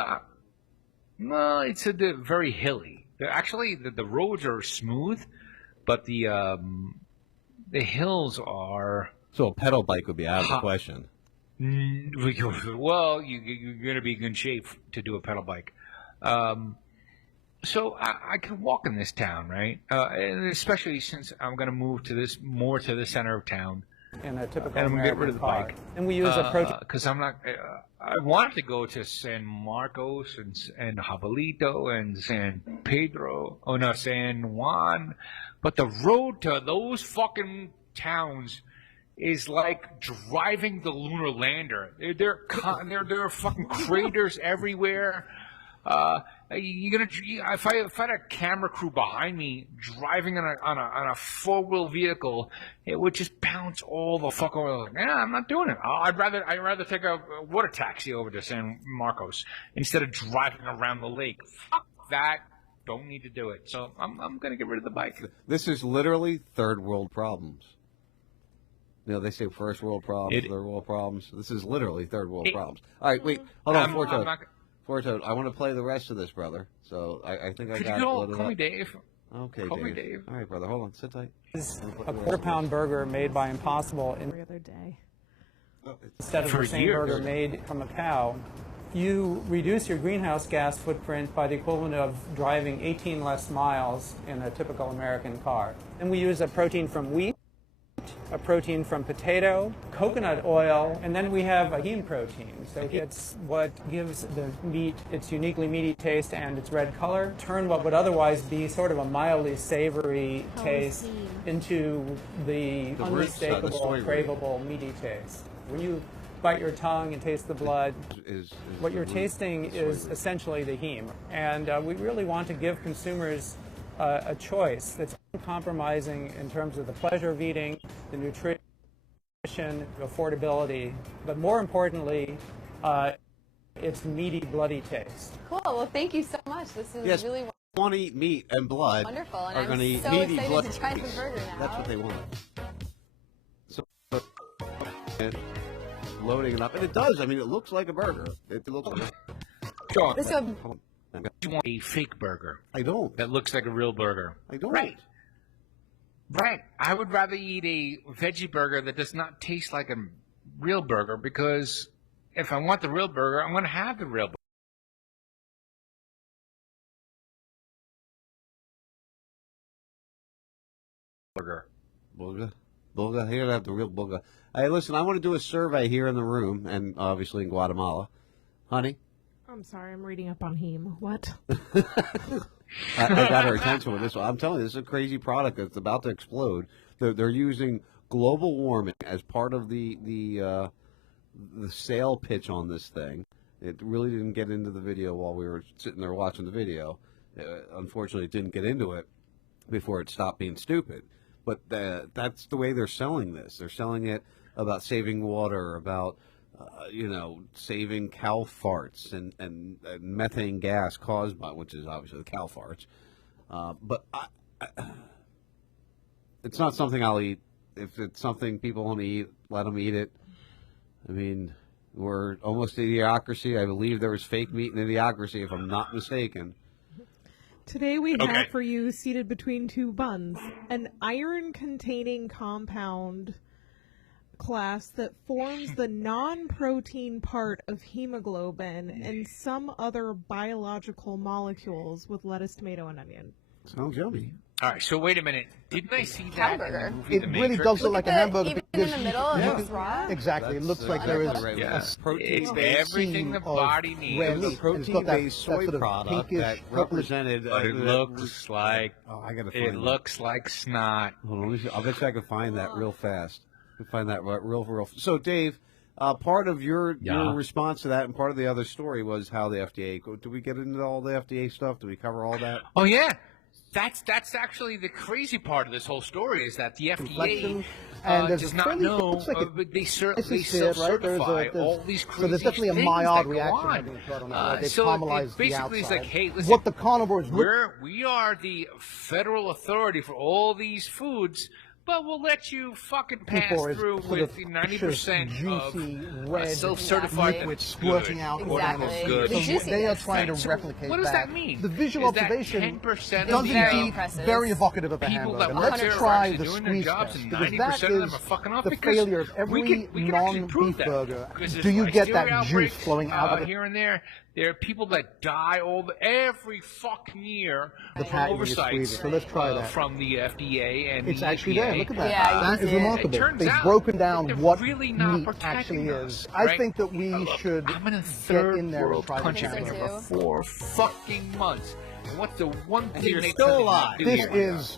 No, it's very hilly. Actually, the roads are smooth, but the hills are. So a pedal bike would be out of the question. Well, you're going to be in good shape to do a pedal bike. So I can walk in this town, right? And especially since I'm going to move more to the center of town. In a typical and I'm going to get rid of the car. bike. And we use a protein. Because I'm not. I wanted to go to San Marcos and Jabalito and San Pedro, San Juan, but the road to those fucking towns is like driving the lunar lander. There are fucking craters everywhere. If I had a camera crew behind me driving on a 4-wheel vehicle, it would just bounce all the fuck over. Like, I'm not doing it. I'd rather take a water taxi over to San Marcos instead of driving around the lake. Fuck that. Don't need to do it. So I'm gonna get rid of the bike. This is literally third world problems. They say first world problems, third world problems. This is literally third world problems. All right, wait, hold on, Fortoad, I want to play the rest of this, brother. So I think I got it. Call me Dave. Okay, Call me Dave. All right, brother, hold on, sit tight. Is a quarter-pound burger made by Impossible Every other day. instead of the same burger made from a cow. You reduce your greenhouse gas footprint by the equivalent of driving 18 less miles in a typical American car. And we use a protein from wheat, a protein from potato, coconut oil, and then we have a heme protein. So it's what gives the meat its uniquely meaty taste and its red color. Turn what would otherwise be sort of a mildly savory taste into the unmistakable, craveable, meaty taste. When you bite your tongue and taste the blood, what you're tasting is essentially the heme. And we really want to give consumers a choice that's uncompromising in terms of the pleasure of eating, the nutrition, affordability, but more importantly, its meaty, bloody taste. Cool. Well, thank you so much. This is really want to eat meat and blood wonderful, and are going to eat so meaty excited blood. to try the burger now. That's what they want. So, loading it up, and it does. I mean, it looks like a burger. It looks like John, Let's go. you want a fake burger. I don't. That looks like a real burger. I don't. Right. I would rather eat a veggie burger that does not taste like a real burger, because if I want the real burger, I'm going to have the real burger. Bulga. Here, I have the real bulga. Hey, listen, I want to do a survey here in the room, and obviously in Guatemala. Honey? I'm sorry, I'm reading up on heme. What? I got her attention with this one. I'm telling you, this is a crazy product that's about to explode. They're using global warming as part of the sale pitch on this thing. It really didn't get into the video while we were sitting there watching the video. Unfortunately, it didn't get into it before it stopped being stupid. But that's the way they're selling this. They're selling it about saving water, about saving cow farts and methane gas caused by, which is obviously the cow farts. But it's not something I'll eat. If it's something people want to eat, let them eat it. I mean, we're almost Idiocracy. I believe there was fake meat in Idiocracy, if I'm not mistaken. Today we have for you, seated between two buns, an iron-containing compound class that forms the non-protein part of hemoglobin and some other biological molecules with lettuce, tomato, and onion. Sounds yummy. All right, so wait a minute. Didn't I see that in the Hamburger. movie It The really Matrix? does look like a hamburger. Even because in the middle, it you- looks raw. Exactly. It looks like there is Yes. a protein It's based everything the of body red needs. meat. A And it's got protein-based that soy sort of product pinkish, that purplish- represented. But it looks like I gotta it find looks like snot. Hold on, I'll bet you I can find that real fast. I can find that real. So, Dave, part of your response to that and part of the other story was how the FDA. Did we get into all the FDA stuff? Did we cover all that? Oh yeah, that's actually the crazy part of this whole story is that the FDA Complexion, and there's does a not fairly- know. looks like But they it's certainly just it, right? There's self-certify all these crazy so there's definitely a things mild that go reaction on. being put on that, right? They've So caramelized the basically, it's like, outside. hey, listen, What the carnivores look we are the federal authority for all these foods. But we'll let you fucking pass for is through sort with of 90% juicy, of red self-certified liquid that's squirting good. out Exactly. That's good. The So juicy they are bits. trying to So replicate what does that mean? The visual Is that observation 10% does of the very indeed impressive. very evocative of a people hamburger. that work Let's there are try actually the doing their squeeze jobs, test and because 90% that of them is are fucking off the because failure of every we can actually non-beef prove that. burger. Because Do there's you get that listeria juice outbreaks, flowing out of it? here and there? There are people that die every fucking year The from patent you're oversights squeezing. So let's try that. from the FDA and It's the actually EPA. there. Look at that. Yeah, you That can is see it. remarkable. It turns They've out broken down they're what really not meat protecting actually us, is. I right? think that we Look, should I'm in a get third in there and world try country to I for think so, too. 4 fucking months. And what's the one thing you're they still tell you alive. to do This here? is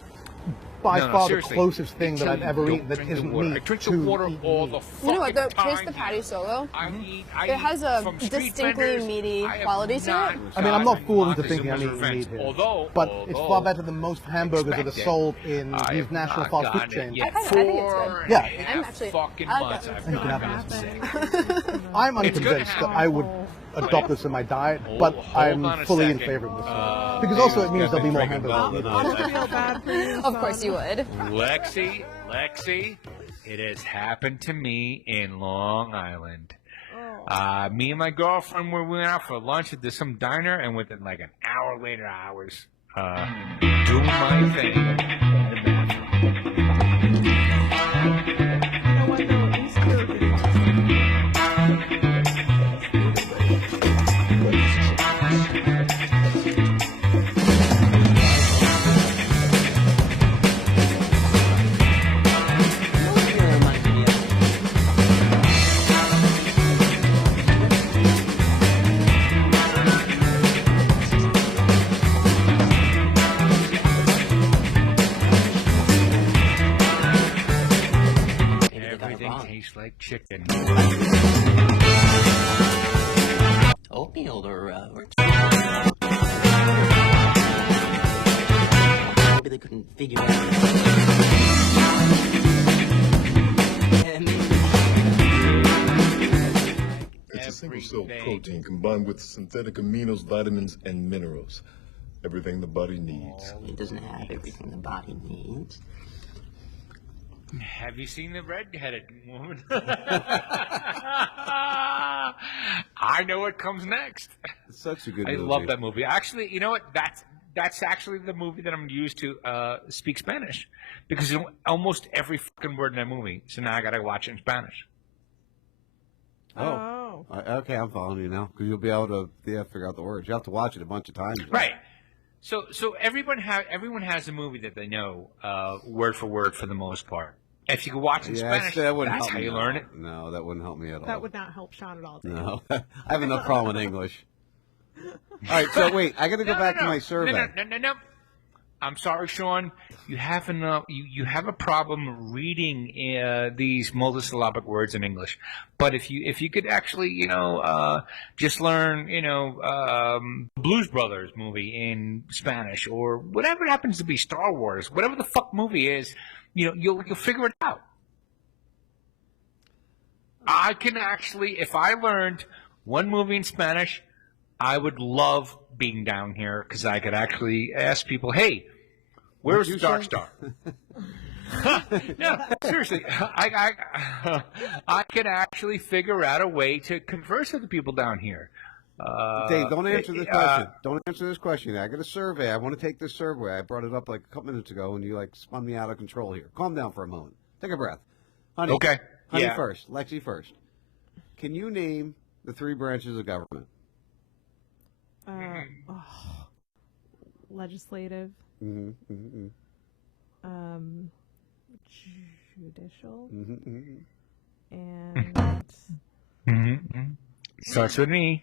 by No, far seriously. the closest thing They that tell I've you, ever don't eaten that drink the isn't water. meat. I drink the to water eat all meat. the fucking You know what, though? time. Here's the patty solo. I eat It has a from street distinctly vendors. meaty I have quality to not it. I mean, I'm not fooled into gotten thinking I'm eating Montezuma's meat here. Although, But it's far better than most hamburgers that are expected, sold in I these have national not fast gotten food it chains. yet. I think it's good. 4 Yeah. and a I'm half actually- fucking I like months that. I've You can not have gotten it. I'm It's gonna unconvinced that I would happen. adopt this in my diet, Hold- but hold I'm on a fully in second. favor of this. Because also it means there'll be more hamburgers. I feel bad for you. Of course you would. Lexi, it has happened to me in Long Island. Me and my girlfriend we went out for lunch at some diner, and within like an hour later, I was doing my thing in the bathroom. You know what, though? At least you're getting Everything tastes like chicken. Oatmeal or maybe they couldn't figure out. It's a single cell protein combined with synthetic aminos, vitamins, and minerals. Everything the body needs. It doesn't have everything the body needs. Have you seen the red-headed woman? I know what comes next. It's such a good I movie. love that movie. Actually, you know what? That's actually the movie that I'm used to speak Spanish because almost every fucking word in that movie. So now I got to watch it in Spanish. Oh. Okay, I'm following you now because you'll be able to figure out the words. You have to watch it a bunch of times. Right. So everyone has a movie that they know word for word for the most part. If you can watch it in Spanish, that wouldn't that's help how me you at learn all. it. No, that wouldn't help me at all. That would not help Sean at all. Dave. No, I have enough problem with English. All right, so wait, I got to go back to my survey. No. I'm sorry, Sean. You have you have a problem reading these multisyllabic words in English. But if you could actually just learn Blues Brothers movie in Spanish or whatever it happens to be, Star Wars, whatever the fuck movie is, you'll figure it out. I can actually, if I learned one movie in Spanish, I would love being down here because I could actually ask people, hey, where's the Dark Star? No, seriously, I can actually figure out a way to converse with the people down here. Dave, don't answer this question. Don't answer this question. I got a survey. I want to take this survey. I brought it up like a couple minutes ago, and you like spun me out of control here. Calm down for a moment. Take a breath. Honey, Okay. Honey Yeah. first. Lexi first. Can you name the 3 branches of government? Legislative, Mm-hmm, mm-hmm, judicial, mm-hmm. and Mm-hmm. Starts with an E.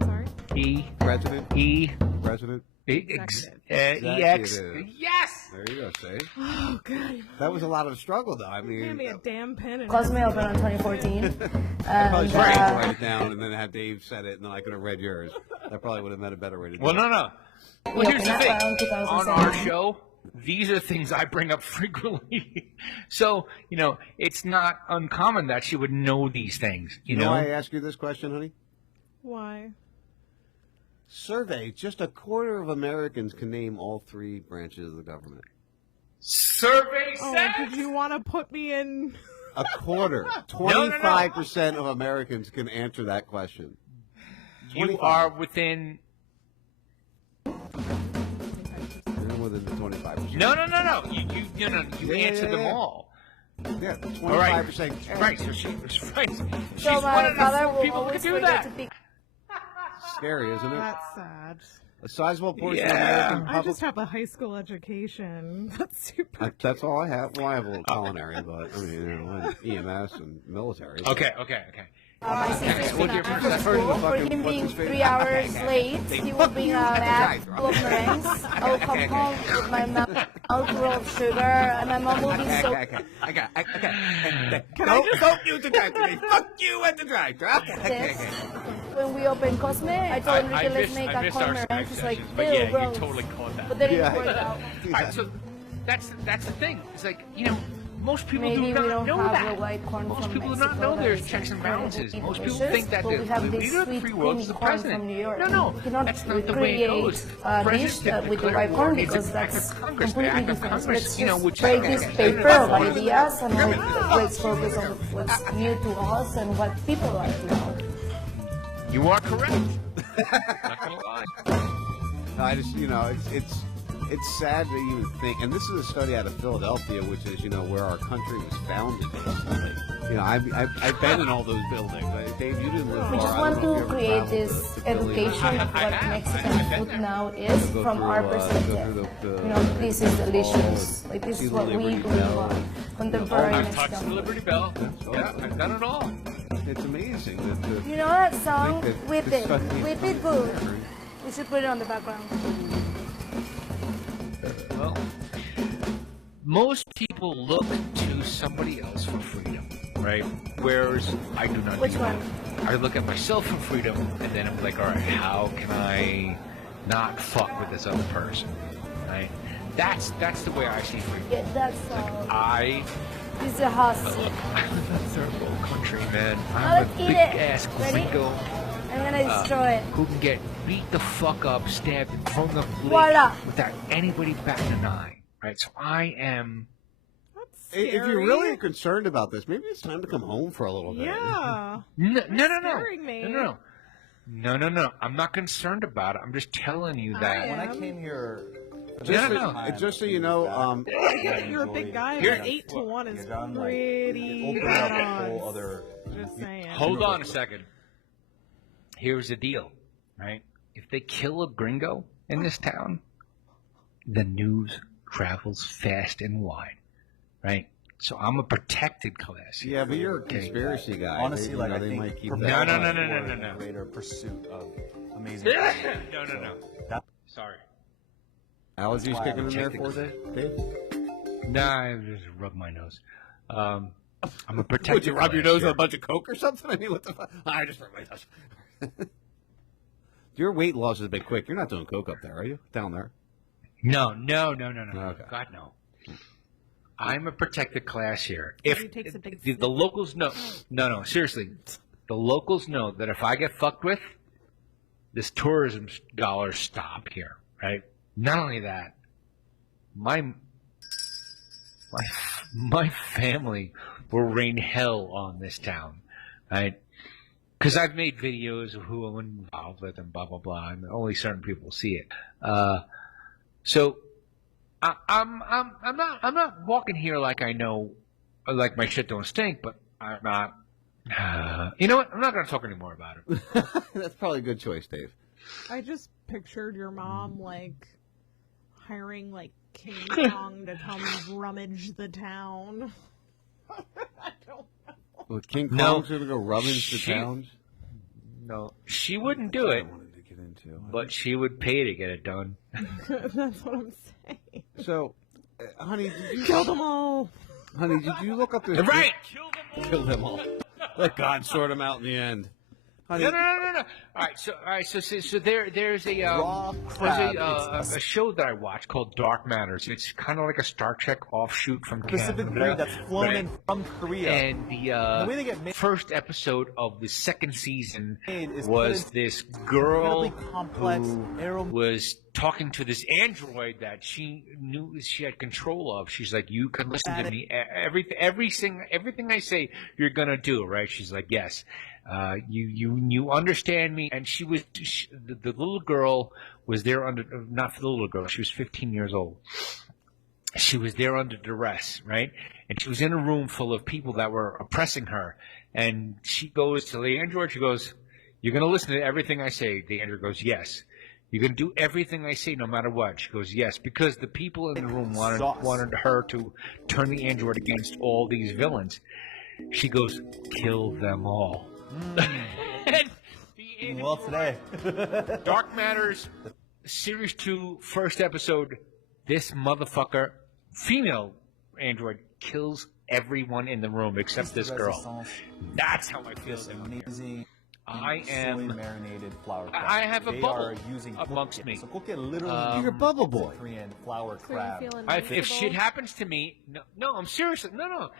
sorry, E. President. E. President. EX. Exactly EX. it is. Yes! There you go, see? oh god, That was a lot of struggle, though. I mean, hand me a damn pen. And Cosme opened in 2014. I probably and, should write it down and then have Dave said it, and then I could have read yours. That probably would have been a better way to do Well, it. no. Well, Yeah, here's the that's thing. around 2007. On our show, these are things I bring up frequently. So, it's not uncommon that she would know these things. You know? why I ask you this question, honey? Why? Survey, just a quarter of Americans can name all 3 branches of the government. Survey Oh, says. did you want to put me in? A quarter. 25% of Americans can answer that question. You 25. are within. You're within the 25%. No. You Yeah, answer yeah, them yeah. all. Yeah, 25%. Right. So she was right. She's So one my of father the will people who always can do forget that. to pick. Scary, isn't it? That's sad. A sizable portion of Yeah. American I public. just have a high school education. That's super. That's all I have. Well, I have a little culinary, but I mean, and EMS and military. so- Okay. My sister's we'll in hear from after Seth. school. For Fucking- him what's being his face? 3 hours late, he will bring a bag full of meringues. I will come home with my mouth full of sugar, and my mom will be so. Okay. Don't use the drive-thru. Fuck you at the drive-thru. Okay. When we opened Cosme, I told Enrique, let's make a corn meringue. She's like, but ew, yeah, gross. you totally caught that. But then Yeah. it worked out. All right, so that's the thing. It's like most people Maybe do we not don't know have that. the white corn Most from people do Mexico not know that there's is checks and incredibly balances. Most people delicious, think that but we have the this leader of the sweet free world is the creamy corn president. from New York. No, We cannot that's not the way it goes. recreate The a dish president with the declared white war corn needs because an act that's of Congress. The completely act of different. Congress, Let's just which break this paper of ideas and let's focus on what's new to us and what people like now. You are correct. Not gonna lie. No, I just, it's sad to even think, and this is a study out of Philadelphia, which is, where our country was founded. I've been in all those buildings. Dave, you didn't live We far. just I want don't know if to you ever create traveled this to Philly. education of what Mexican food now is Go from through, our go perspective. through This is delicious. Ball, Like this see is the what we Liberty believe Bell. on. Contemporary I've touched Mexican the food. Liberty Bell. Yeah, I've done it all. It's amazing. That You know that song? think that Whip this It. study- Whip It Good. We should put it on the background. Well, most people look to somebody else for freedom, right? Whereas I do not. Which do one? that. I look at myself for freedom, and then I'm like, all right, how can I not fuck with this other person, right? That's the way I see freedom. Yeah, that's I It's a hustle. I live in a third world country, man. Now I'm let's a eat big it. ass Ready? gringo. I'm gonna destroy it. Who can get beat the fuck up, stabbed, and thrown the blade Voila. without anybody batting an eye, right? So I am. If you're really concerned about this, maybe it's time to come home for a little bit. Yeah. No. Scaring me. No. I'm not concerned about it. I'm just telling you that. When I came here, Just so you know, You're a big guy, Here. but 8-1 is done, like, pretty open bad up a whole odds. other. Just saying. Hold on a second. Here's the deal, right? If they kill a gringo in this town, the news travels fast and wide, right? So I'm a protected class. yeah, but you're a conspiracy guy. Honestly, They- like I they think might keep for that. No. greater pursuit of amazing. No. That- Sorry. Allergies why kicking I'm in there protected. for Dave? Nah, I just rub my nose. I'm a protected. Would you rub your class nose here. with a bunch of Coke or something? I mean, what the fuck? I just rubbed my nose. Your weight loss has been quick. You're not doing Coke up there, are you? Down there? No. Okay. God, no. I'm a protected class here. If He takes a big the locals know, no, seriously, the locals know that if I get fucked with, this tourism dollars stop here, right? Not only that, my family will rain hell on this town, right? Because I've made videos of who I'm involved with and blah blah blah, and only certain people see it. So I'm not walking here like I know, like my shit don't stink, but I'm not. You know what? I'm not going to talk anymore about it. That's probably a good choice, Dave. I just pictured your mom like hiring like King Kong to come rummage the town. I don't know. Well, King No. Kong's going to go rummage the towns? No, she wouldn't do it, but she would pay to get it done. That's what I'm saying. So, honey, did you... Kill them all. Honey, did you look up this... Right! Kill them all. Let God sort them out in the end. Honey, No. All right, so there's a Raw crab. a show that I watch called Dark Matters. It's kind of like a Star Trek offshoot from Pacific Canada, breed that's flown in right? from Korea. And The way they get made first episode of the second season is was put in this girl incredibly complex who was talking to this android that she knew she had control of. She's like, "You can listen to me. Everything I say, you're gonna do, right?" She's like, "Yes." You understand me, and the little girl was there not for the little girl. She was 15 years old. She was there under duress, right? And she was in a room full of people that were oppressing her. And she goes to the android. She goes, "You're going to listen to everything I say." The android goes, "Yes." "You're going to do everything I say, no matter what." She goes, "Yes," because the people in the room wanted her to turn the android against all these villains. She goes, "Kill them all." Well, today. Dark Matters, Series 2, first episode. This motherfucker, female android, kills everyone in the room except this girl. That's how I feel. Amazing. I am marinated flour crab. I have a They bubble are using amongst me. So Phuket literally You're a bubble boy. Korean flour crab. If shit happens to me, no, I'm serious. No.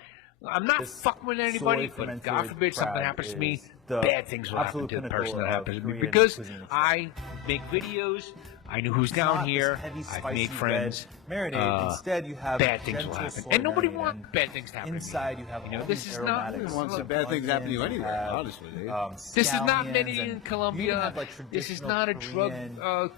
I'm not fucking with anybody, but God forbid something happens to me, bad things will happen to the person that happens to me. Because I make videos, I know who's down here, I've made friends. Marinated. Instead, you have bad things will happen. And nobody wants bad things to happen Inside, to me. you have You know, all this these is not... aromatics. Who wants the bad things to happen to you anyway, honestly. This is not scallions, made in and you Colombia. even have, like, This is traditional not a drug.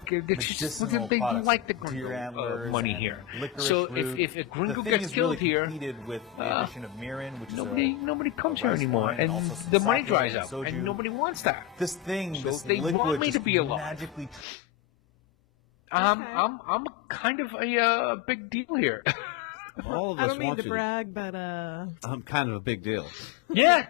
Korean It's just medicinal they products, like the deer antlers money and here. licorice So root. if a gringo The thing gets is killed really here, competed with the addition of mirin, which nobody comes a here rice anymore, wine, and also some the money sake dries and up, soju. and nobody wants that. This thing, So this they liquid want me to just be alive. magically. I'm kind of a big deal here. All of I us don't mean want to you brag, but I'm kind of a big deal. Yeah,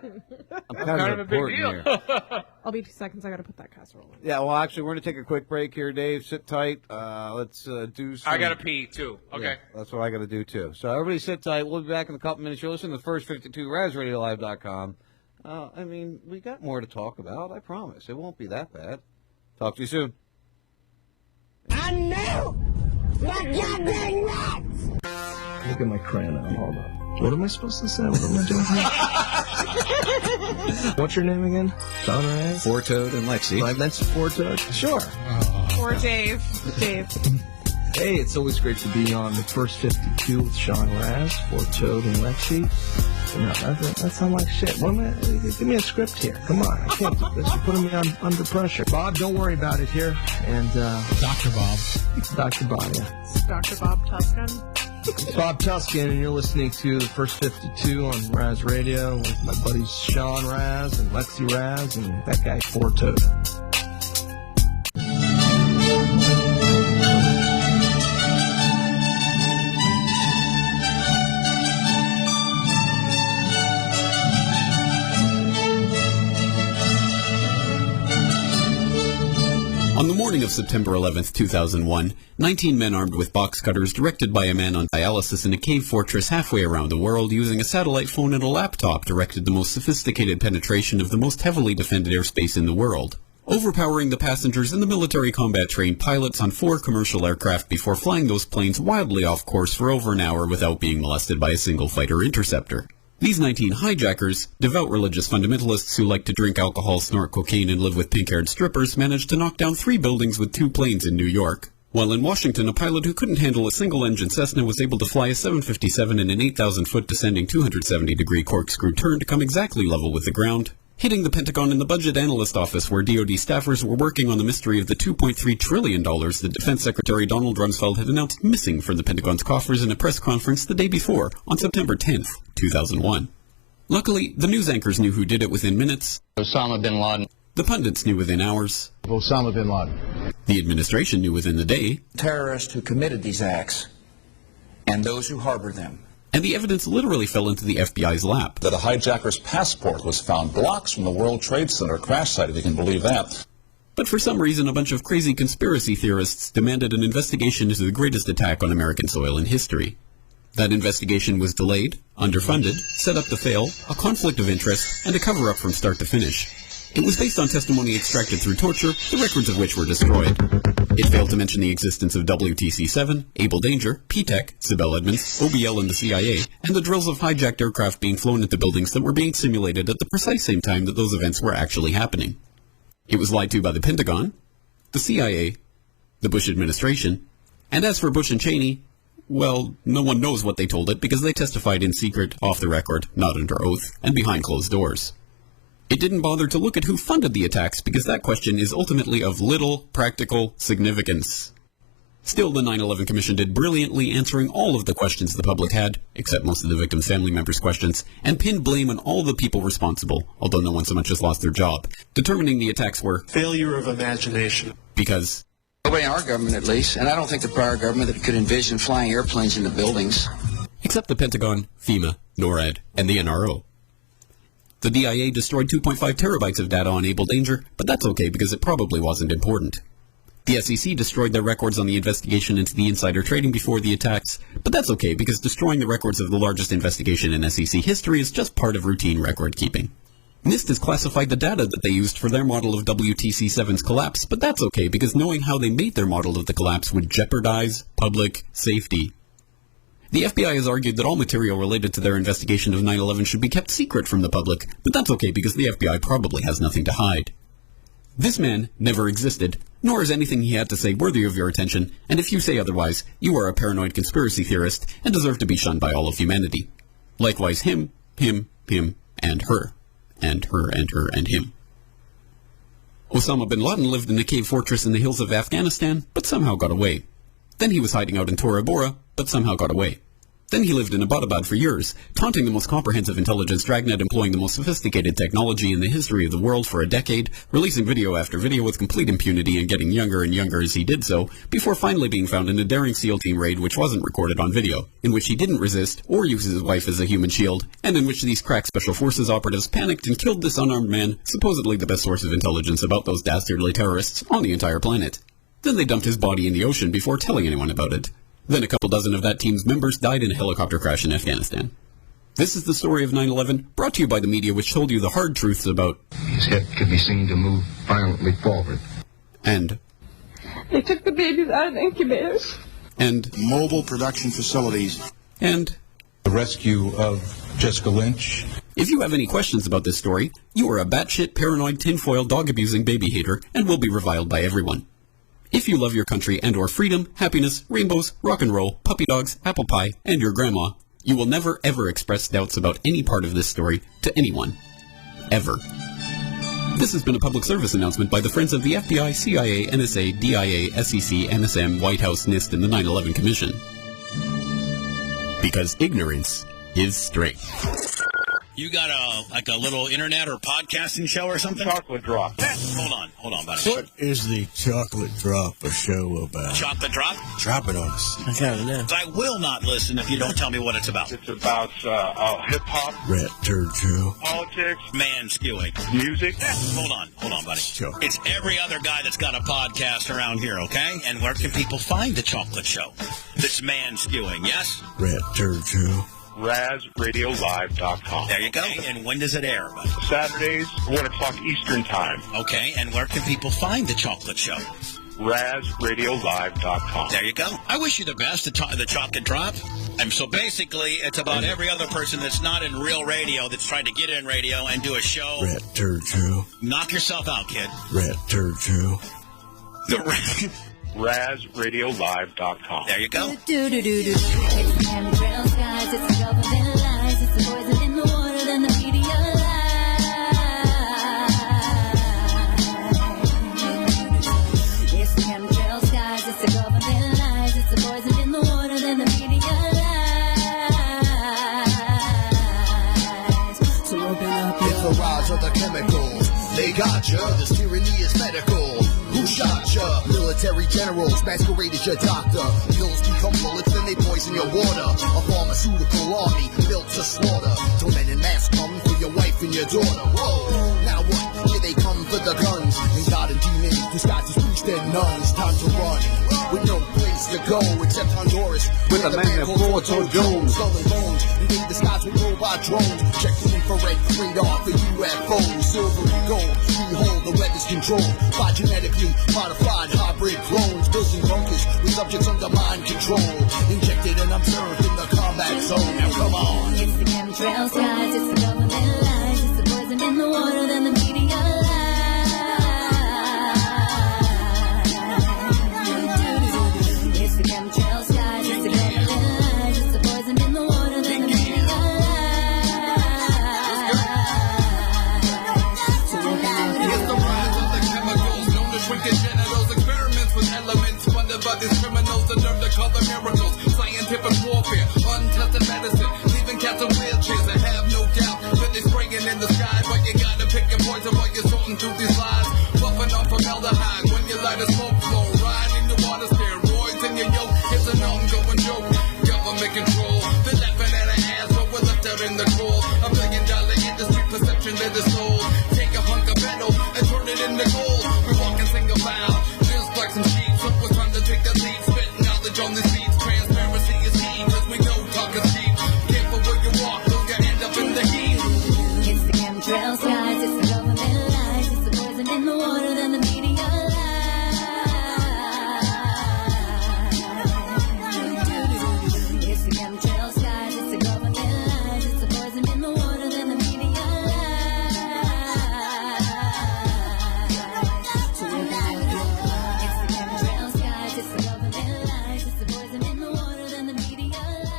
I'm kind of a big important deal. here. I'll be 2 seconds. I got to put that casserole in. Yeah, well, actually, we're going to take a quick break here, Dave. Sit tight. Let's do some... I gotta pee too. Okay. Yeah, that's what I got to do, too. So everybody sit tight. We'll be back in a couple minutes. You're listening to the First 52, RazRadioLive.com. I mean, we got more to talk about. I promise. It won't be that bad. Talk to you soon. I know! That goddamn nuts! Look at my crayon now. Hold on. What am I supposed to say? What am I doing? What's your name again? Sean Raz? Four-Toed and Lexi. I meant Four-Toed? Sure. Or Dave. Hey, it's always great to be on the First 52 with Sean Raz, Four-Toed and Lexi. You know, that sounds like shit. What am I? Give me a script here. Come on. I can't do this. You're putting me under pressure. Bob, don't worry about it here. And, Dr. Bob. Dr. Bob, yeah. Dr. Bob Tuscan. It's Bob Tuscan, and you're listening to the First 52 on Raz Radio with my buddies Sean Raz and Lexi Raz and that guy Four-Toed. On the morning of September 11th, 2001, 19 men armed with box cutters, directed by a man on dialysis in a cave fortress halfway around the world using a satellite phone and a laptop, directed the most sophisticated penetration of the most heavily defended airspace in the world. overpowering the passengers and the military combat-trained pilots on 4 commercial aircraft before flying those planes wildly off course for over an hour without being molested by a single fighter interceptor. These 19 hijackers, devout religious fundamentalists who like to drink alcohol, snort cocaine, and live with pink-haired strippers, managed to knock down 3 buildings with 2 planes in New York. While in Washington, a pilot who couldn't handle a single-engine Cessna was able to fly a 757 in an 8,000-foot descending 270-degree corkscrew turn to come exactly level with the ground, hitting the Pentagon in the Budget Analyst Office where DoD staffers were working on the mystery of the $2.3 trillion that Defense Secretary Donald Rumsfeld had announced missing from the Pentagon's coffers in a press conference the day before, on September 10th, 2001. Luckily, the news anchors knew who did it within minutes. Osama bin Laden. The pundits knew within hours. Osama bin Laden. The administration knew within the day. Terrorists who committed these acts and those who harbor them. And the evidence literally fell into the FBI's lap. That a hijacker's passport was found blocks from the World Trade Center crash site, if you can believe that. But for some reason, a bunch of crazy conspiracy theorists demanded an investigation into the greatest attack on American soil in history. That investigation was delayed, underfunded, set up to fail, a conflict of interest, and a cover-up from start to finish. It was based on testimony extracted through torture, the records of which were destroyed. It failed to mention the existence of WTC-7, Able Danger, P-TECH, Sibel Edmonds, OBL and the CIA, and the drills of hijacked aircraft being flown into buildings that were being simulated at the precise same time that those events were actually happening. It was lied to by the Pentagon, the CIA, the Bush administration, and as for Bush and Cheney, well, no one knows what they told it because they testified in secret, off the record, not under oath, and behind closed doors. It didn't bother to look at who funded the attacks because that question is ultimately of little practical significance. Still, the 9/11 Commission did brilliantly answering all of the questions the public had, except most of the victims' family members' questions, and pinned blame on all the people responsible, although no one so much as lost their job, determining the attacks were failure of imagination. Because Nobody in our government, at least, and I don't think the prior government that could envision flying airplanes into buildings. Except the Pentagon, FEMA, NORAD, and the NRO. The DIA destroyed 2.5 terabytes of data on Able Danger, but that's okay because it probably wasn't important. The SEC destroyed their records on the investigation into the insider trading before the attacks, but that's okay because destroying the records of the largest investigation in SEC history is just part of routine record keeping. NIST has classified the data that they used for their model of WTC-7's collapse, but that's okay because knowing how they made their model of the collapse would jeopardize public safety. The FBI has argued that all material related to their investigation of 9/11 should be kept secret from the public, but that's okay because the FBI probably has nothing to hide. This man never existed, nor is anything he had to say worthy of your attention, and if you say otherwise, you are a paranoid conspiracy theorist and deserve to be shunned by all of humanity. Likewise him, and her. And her, and her, and him. Osama bin Laden lived in a cave fortress in the hills of Afghanistan, but somehow got away. Then he was hiding out in Tora Bora, but somehow got away. Then he lived in Abbottabad for years, taunting the most comprehensive intelligence dragnet employing the most sophisticated technology in the history of the world for a decade, releasing video after video with complete impunity and getting younger and younger as he did so, before finally being found in a daring SEAL team raid which wasn't recorded on video, in which he didn't resist or use his wife as a human shield, and in which these crack special forces operatives panicked and killed this unarmed man, supposedly the best source of intelligence about those dastardly terrorists on the entire planet. Then they dumped his body in the ocean before telling anyone about it. Then a couple dozen of that team's members died in a helicopter crash in Afghanistan. This is the story of 9/11, brought to you by the media which told you the hard truths about his head could be seen to move violently forward. And they took the babies out of the incubators. And mobile production facilities. And the rescue of Jessica Lynch. If you have any questions about this story, you are a batshit paranoid tinfoil dog-abusing baby hater and will be reviled by everyone. If you love your country and or freedom, happiness, rainbows, rock and roll, puppy dogs, apple pie, and your grandma, you will never ever express doubts about any part of this story to anyone. Ever. This has been a public service announcement by the Friends of the FBI, CIA, NSA, DIA, SEC, NSM, White House, NIST, and the 9/11 Commission. Because ignorance is strength. You got a little internet or podcasting show or something? Chocolate Drop. Hold on, buddy. What is the Chocolate Drop a show about? Chocolate Drop? Drop it on us. I kind of know. I will not listen if you don't tell me what it's about. It's about hip-hop. Rat turd show. Politics. Man skewing. Music. Hold on, buddy. Sure. It's every other guy that's got a podcast around here, okay? And where can people find the Chocolate Show? That's man skewing, yes? Rat turd show. RazRadioLive.com. There you go. And when does it air? Saturdays, 1 o'clock Eastern Time. Okay, and where can people find The Chocolate Show? RazRadioLive.com. There you go. I wish you the best, the Chocolate Drop. And so basically, it's about every other person that's not in real radio that's trying to get in radio and do a show. Rat Turd Show. Knock yourself out, kid. Rat Turd Show. RazRadioLive.com. There you go. It's the chemtrails, guys. It's the government lies. It's the poison in the water, then the media lies. It's the chemtrails, guys. It's the government lies. It's the poison in the water, then the media lies. So open up. It's the rise of the chemicals. They got ya. This tyranny is medical. Who shot ya? Military generals masquerade as your doctor. Pills become bullets, then they poison your water. A pharmaceutical army built to slaughter. Till men in mass come for your wife and your daughter. Whoa, now what? Here they come for the guns. And God and demons disguised as priests and nuns. Time to run with no place to go except Honduras. With a man that Fort Jones. Skull and bones. Invade the skies with robot drones. Check the infrared radar for UFOs. Silver and gold. Behold, the weather's controlled by genetically modified hybrid clones. Building bunkers with subjects under mind control. Injected and observed in the combat zone. Now come on. It's the chemtrails, guys. It's the government lies. It's the poison in the water, then the media lies. It's the chemtrails, guys. It's the government lies. It's the poison in the water, then the media lies. It's the rise of the chemicals known to shrink your genitals. Experiments with elements funded by these criminals that nerve to call them miracles. Scientific warfare, untested medicine, leaving cats in wheelchairs. I have no doubt that they're spraying in the sky, but you gotta pick your poison while you're sorting through these lies. Puffing on formaldehyde when you light a smoke flow. Riding the water, steroids in your yoke. It's an ongoing joke. Government control. They're laughing at our ass, but we're left out in the cold. $1 billion industry perception that is sold. Take a hunk of metal and turn it into gold. We walk in single file, just like some sheep. So we're trying to take that lead, spit knowledge on these beats. Transparency is key, cause we know talk is cheap. Careful where you walk, don't you end up in the heat. It's the chemtrails, guys. It's the government lies. It's the poison in the water, then the media lies. It's the chemtrails, guys. It's the government lies. It's the poison in the water, then the media lies. So open up. It's the chemtrails, guys. It's the government lies. It's the poison in the water, then the media lies.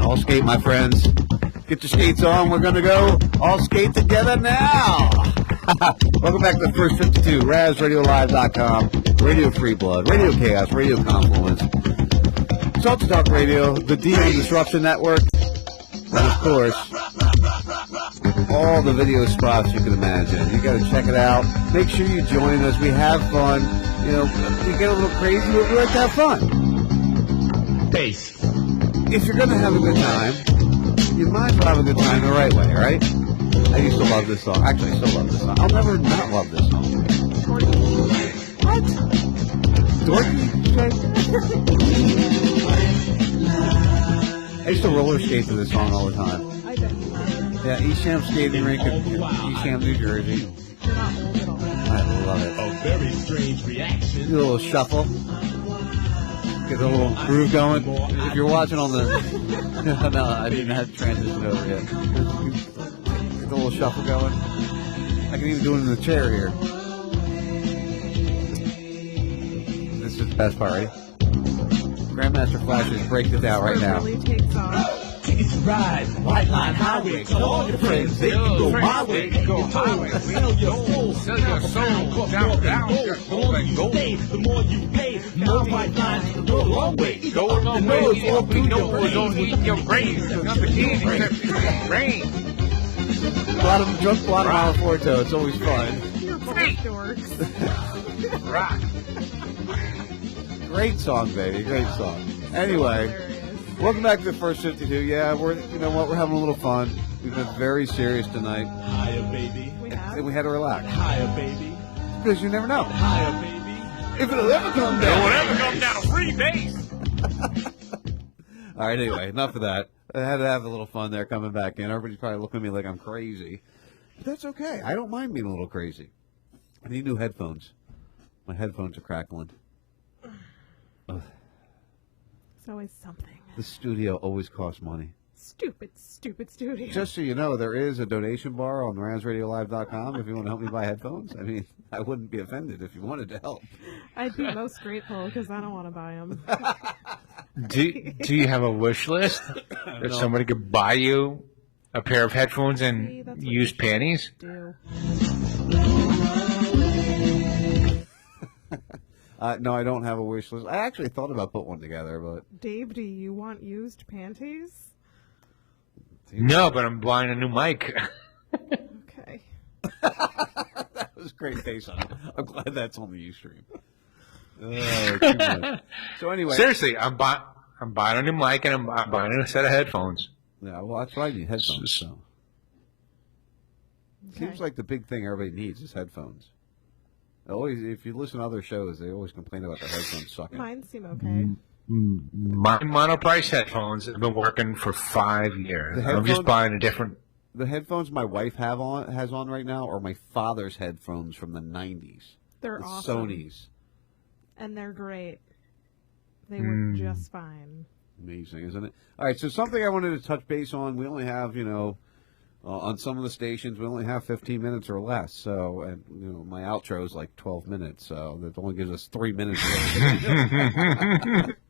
All skate, my friends. Get your skates on. We're going to go all skate together now. Welcome back to the First 52, RazRadioLive.com, Radio Free Blood, Radio Chaos, Radio Confluence, Salty Talk Radio, the Demon Disruption Network, and of course, all the video spots you can imagine. You got to check it out. Make sure you join us. We have fun. You know, we get a little crazy, but we like to have fun. Bass. If you're going to have a good time, you might as well have a good time the right way, right? I used to love this song. Actually, I still love this song. I'll never not love this song. What? Dorky? I used to roller skate to this song all the time. Yeah, Eastham Skating Rink in Eastham, New Jersey. I love it. A very strange reaction. Do a little shuffle. Get a little groove going. If you're watching on the... no, I didn't have to transition over yet. Get a little shuffle going. I can even do it in the chair here. This is the best part, right? Grandmaster Flash is breaking it down right now. Tickets to ride, White Line Highway. Tell all your friends they can go my way. Go highway. Sell your soul. Sell your soul. Down. The more you stay, the more you pay. More white lines to go a long way. Go up the nose, open your brain. Don't eat your brain. Nothing except your brain. Drunk Guatemala Forto. It's always fun. You're both dorks. Rock. Great song, baby. Great song. Anyway, welcome back to the First 52. Yeah, we're having a little fun. We've been very serious tonight. Higher, baby. And we had to relax. Higher, baby. Because you never know. Higher, baby. If it'll ever come It down. will ever come down to free base. All right, anyway, enough of that. I had to have a little fun there coming back in. Everybody's probably looking at me like I'm crazy. But that's okay. I don't mind being a little crazy. I need new headphones. My headphones are crackling. Ugh. It's always something. The studio always costs money. Stupid studio. Just so you know, there is a donation bar on RamsRadioLive.com if you want to help me buy headphones. I mean, I wouldn't be offended if you wanted to help. I'd be most grateful because I don't want to buy them. Do you have a wish list that No. somebody could buy you a pair of headphones and used panties? No, I don't have a wish list. I actually thought about putting one together, but Dave, do you want used panties? No, but I'm buying a new mic. Okay. that was great face on it. I'm glad that's on the Ustream. Too much. So anyway, Seriously, I'm buying a new mic and I'm buying a set of headphones. Yeah, well, that's why I need headphones. So. Seems like the big thing everybody needs is headphones. Always, if you listen to other shows, they always complain about their headphones sucking. Mine seem okay. My monoprice headphones have been working for 5 years. The I'm just headphones- buying a different. The headphones my wife has on right now are my father's headphones from the 90s. They're the awesome. Sony's. And they're great. They work just fine. Amazing, isn't it? All right, so something I wanted to touch base on. We only have, on some of the stations, we only have 15 minutes or less. So, and my outro is like 12 minutes, so that only gives us 3 minutes.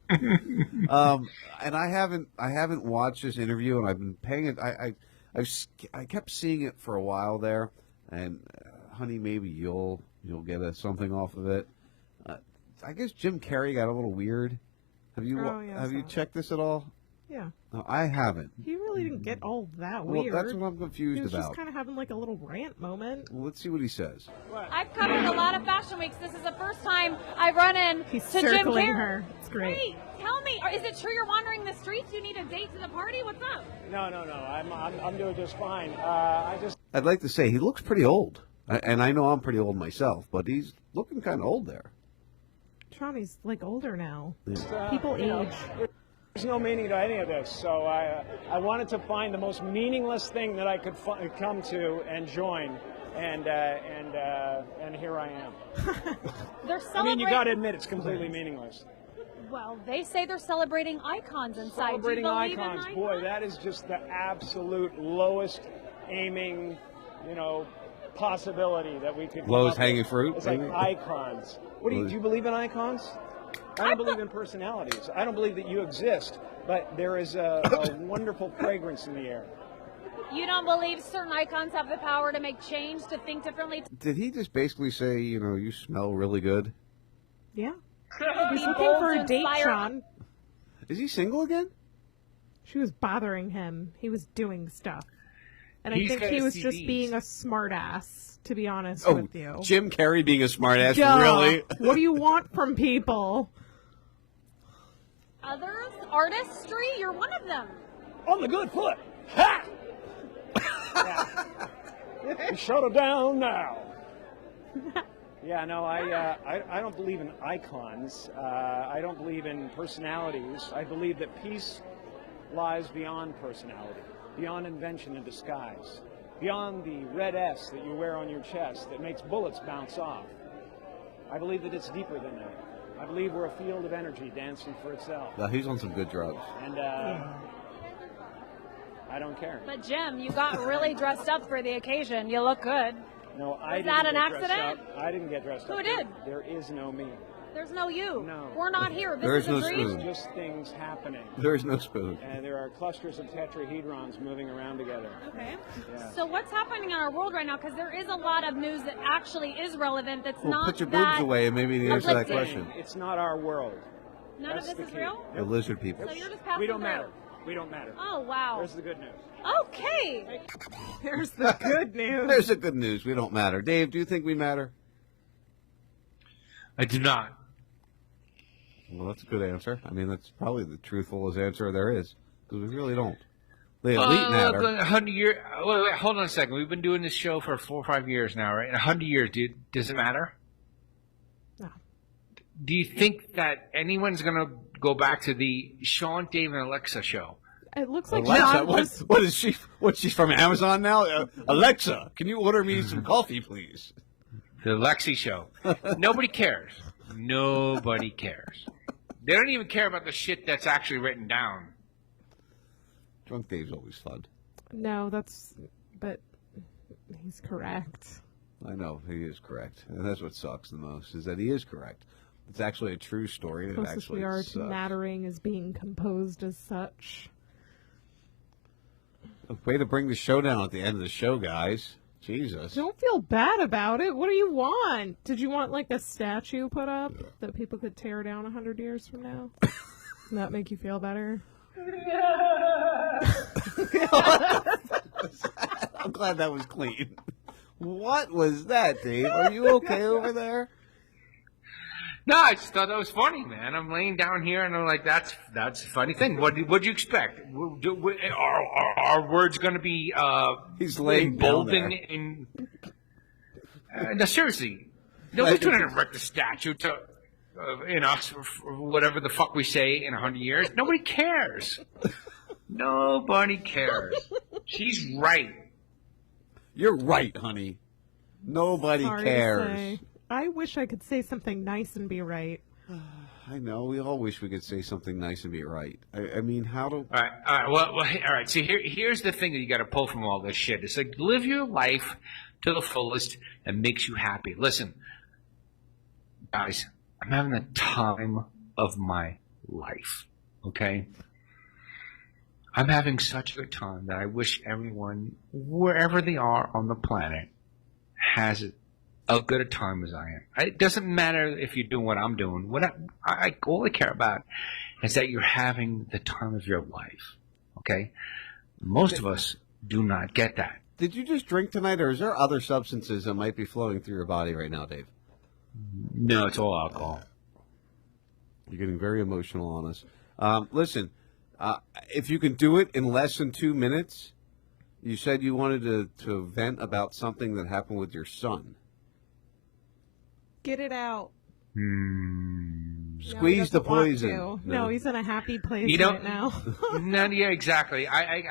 And I haven't watched this interview, and I've been paying it. I kept seeing it for a while there, and honey, maybe you'll get something off of it. I guess Jim Carrey got a little weird. Have you checked this at all? Yeah. No, I haven't. He really didn't get all that Well, weird. that's what I'm confused He was about. just kind of having like a little rant moment. Well, let's see what he says. I've covered a lot of fashion weeks. This is the first time I run in He's to Jim circling Carrey. her. It's great. Hey, tell me, is it true you're wandering the streets? You need a date to the party? What's up? No. I'm doing just fine. I'd like to say he looks pretty old, and I know I'm pretty old myself, but he's looking kind of old there. Troni's like older now. Yeah. People age. There's no meaning to any of this, so I wanted to find the most meaningless thing that I could come to and join, and here I am. They're I celebrating. mean, you got to admit it's completely meaningless. Well, they say they're celebrating icons inside. Celebrating Do you believe icons, in boy, that is just the absolute lowest aiming, possibility that we could. come Lowest up with. hanging fruit, It's like maybe? icons. What do you believe in icons? I don't believe in personalities. I don't believe that you exist, but there is a wonderful fragrance in the air. You don't believe certain icons have the power to make change, to think differently? Did he just basically say, you smell really good? Yeah. He's He's looking for a date, Sean. Is he single again? She was bothering him. He was doing stuff. And He's I think got he was just STDs. being a smartass, to be honest Oh, with you. Jim Carrey being a smartass, Duh. really? What do you want from people? Others? Artistry? You're one of them. On the good foot. Ha! Shut her down now. Yeah, no, I don't believe in icons. I don't believe in personalities. I believe that peace lies beyond personality, beyond invention and disguise, beyond the red S that you wear on your chest that makes bullets bounce off. I believe that it's deeper than that. I believe we're a field of energy dancing for itself. No, he's on some good drugs. And I don't care. But Jim, you got really dressed up for the occasion. You look good. No, I Was didn't that an get dressed accident? up. I didn't get dressed Who up. did? There is no me. There's no you. No. We're not here. This There is is a no dream. spoon. Just things happening. There is no spoon. And there are clusters of tetrahedrons moving around together. Okay. Yeah. So what's happening in our world right now? Because there is a lot of news that actually is relevant. That's Well, not put your that boobs away and maybe the answer to that uplifting. question. It's not our world. None That's of this the is key. real. The lizard people. So you're just passing We don't through. matter. We don't matter. Oh wow. There's the good news. Okay. There's the good news. There's the good news. We don't matter. Dave, do you think we matter? I do not. Well, that's a good answer. I mean, that's probably the truthfulest answer there is, because we really don't. The elite matter. 100 years. Wait, hold on a second. We've been doing this show for 4 or 5 years now, right? In 100 years, does it matter? No. Do you think that anyone's going to go back to the Sean, Dave, and Alexa show? It looks like Alexa, Sean was... what is she? What, she's from Amazon now? Alexa, can you order me some coffee, please? The Lexi show. Nobody cares. Nobody cares. They don't even care about the shit that's actually written down. Drunk Dave's always fun. No, but he's correct. I know, he is correct. And that's what sucks the most, is that he is correct. It's actually a true story. And it Closest actually we are to sucks. mattering is being composed as such. Way to bring the show down at the end of the show, guys. Jesus. Don't feel bad about it. What do you want? Did you want like a statue put up that people could tear down 100 years from now? Does that make you feel better? I'm glad that was clean. What was that, Dave? Are you okay over there? No, I just thought that was funny, man. I'm laying down here and I'm like, that's a funny thing. What'd you expect? Are words going to be He's laying down there. emboldened in? No, seriously. Nobody's going to erect a statue to in us or whatever the fuck we say in 100 years. Nobody cares. Nobody cares. She's right. You're right, honey. Nobody Sorry to cares. say. I wish I could say something nice and be right. I know. We all wish we could say something nice and be right. I mean, how do... All right. Well, hey, all right. See, here's the thing that you got to pull from all this shit. It's like live your life to the fullest and makes you happy. Listen, guys, I'm having the time of my life. Okay, I'm having such a good time that I wish everyone, wherever they are on the planet, has as good a time as I am. It doesn't matter if you're doing what I'm doing. All I care about is that you're having the time of your life. Okay? Most of us do not get that. Did you just drink tonight, or is there other substances that might be flowing through your body right now, Dave? No, it's all alcohol. You're getting very emotional on us. Listen, if you can do it in less than 2 minutes, you said you wanted to vent about something that happened with your son. Get it out. Squeeze the poison. No, he's in a happy place You don't- right now. No, yeah, exactly. I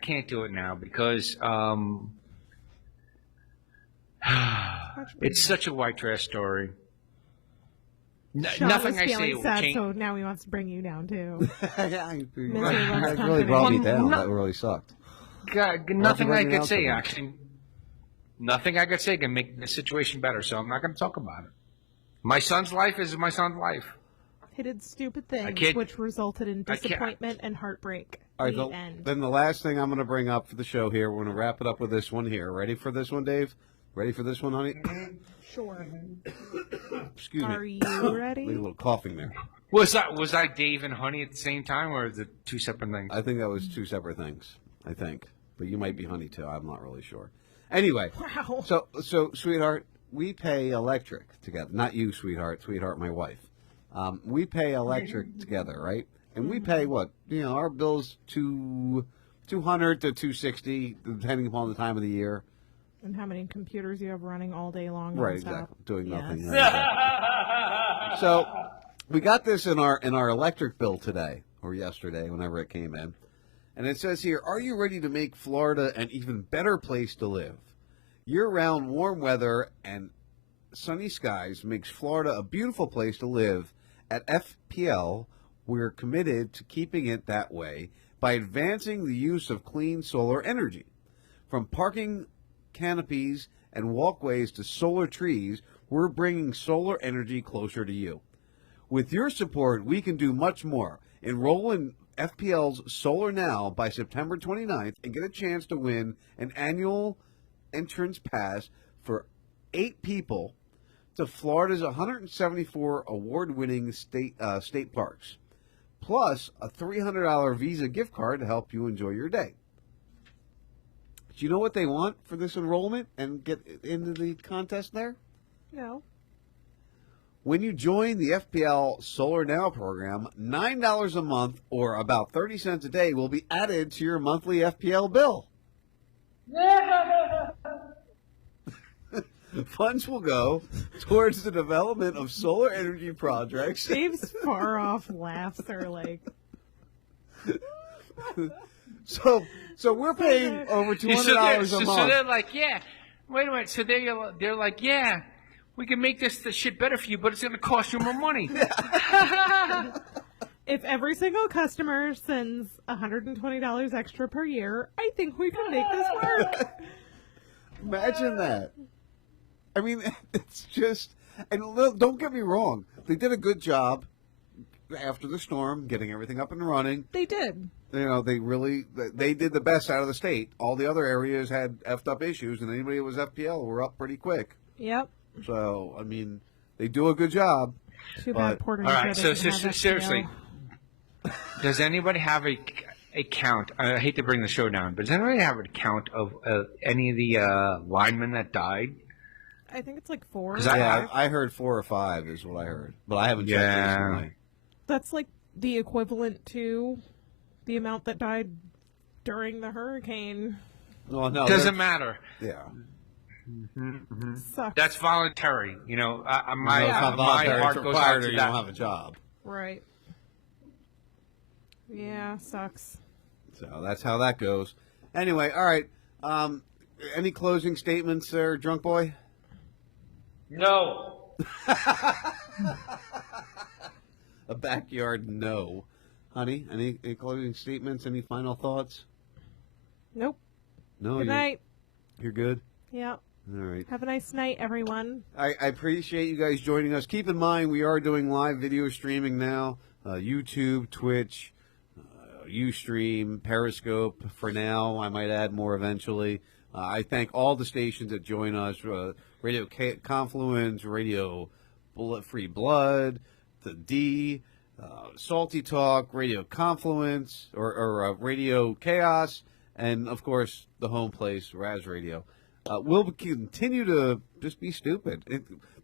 can't do it now because it's such a white trash story. Sean Nothing was I say feeling will sad, change. so now he wants to bring you down too. That loves really brought me company. down. No- That really sucked. God, nothing bring I it could out say so much? actually. Nothing I could say can make the situation better, so I'm not going to talk about it. My son's life is my son's life. He did stupid things, can't- which resulted in I can't- disappointment and heartbreak. All right, The the- end. then the last thing I'm going to bring up for the show here, we're going to wrap it up with this one here. Ready for this one, Dave? Ready for this one, honey? Sure. Excuse Are me. you ready? A little coughing there. Was I Dave and Honey at the same time, or is it two separate things? I think that was two separate things. I think, but you might be Honey too. I'm not really sure. Anyway, Wow. so sweetheart, we pay electric together. Not you, sweetheart. Sweetheart, my wife. We pay electric together, right? And we pay what? You know, our bills $200 to $260, depending upon the time of the year. And how many computers you have running all day long? Right, nonstop. exactly. Doing Yes. nothing. Right. So we got this in our electric bill today or yesterday, whenever it came in, and it says here: "Are you ready to make Florida an even better place to live? Year-round warm weather and sunny skies makes Florida a beautiful place to live. At FPL, we're committed to keeping it that way by advancing the use of clean solar energy. From parking canopies and walkways to solar trees, we're bringing solar energy closer to you. With your support, we can do much more. Enroll in FPL's Solar Now by September 29th and get a chance to win an annual entrance pass for 8 people to Florida's 174 award-winning state parks, plus a $300 Visa gift card to help you enjoy your day. But you know what they want for this enrollment and get into the contest there? No. When you join the FPL Solar Now program, $9 a month or about 30 cents a day will be added to your monthly FPL bill. Funds will go towards the development of solar energy projects. Dave's far off laughs are like. So we're paying over $200 a month. So they're like, yeah. Wait a minute. So they're like, yeah, we can make this shit better for you, but it's going to cost you more money. If every single customer sends $120 extra per year, I think we can make this work. Imagine that. I mean, it's just, and don't get me wrong, they did a good job after the storm, getting everything up and running. They did. You know, they did the best out of the state. All the other areas had effed up issues, and anybody that was FPL were up pretty quick. Yep. So, I mean, they do a good job. Too bad Puerto All Rico right, so doesn't have FPL. seriously, does anybody have a count? I hate to bring the show down, but does anybody have a count of any of the linemen that died? I think it's like 4. I heard 4 or 5 is what I heard, but I haven't checked recently. That's like the equivalent to the amount that died during the hurricane. Well, no, doesn't matter. Yeah. Sucks. That's voluntary. You know, my it's not voluntary. heart It's goes required out or to you that. don't have a job. Right. Yeah, sucks. So that's how that goes. Anyway, all right. Any closing statements there, drunk boy? No. A backyard no. Honey, any closing statements? Any final thoughts? Nope. No. Good night. You're good? Yeah. All right. Have a nice night, everyone. I appreciate you guys joining us. Keep in mind, we are doing live video streaming now. YouTube, Twitch, Ustream, Periscope for now. I might add more eventually. I thank all the stations that join us. Radio Confluence, Radio Free Blood, The D, Salty Talk, Radio Confluence, or Radio Chaos, and, of course, the home place, Raz Radio. We'll continue to just be stupid.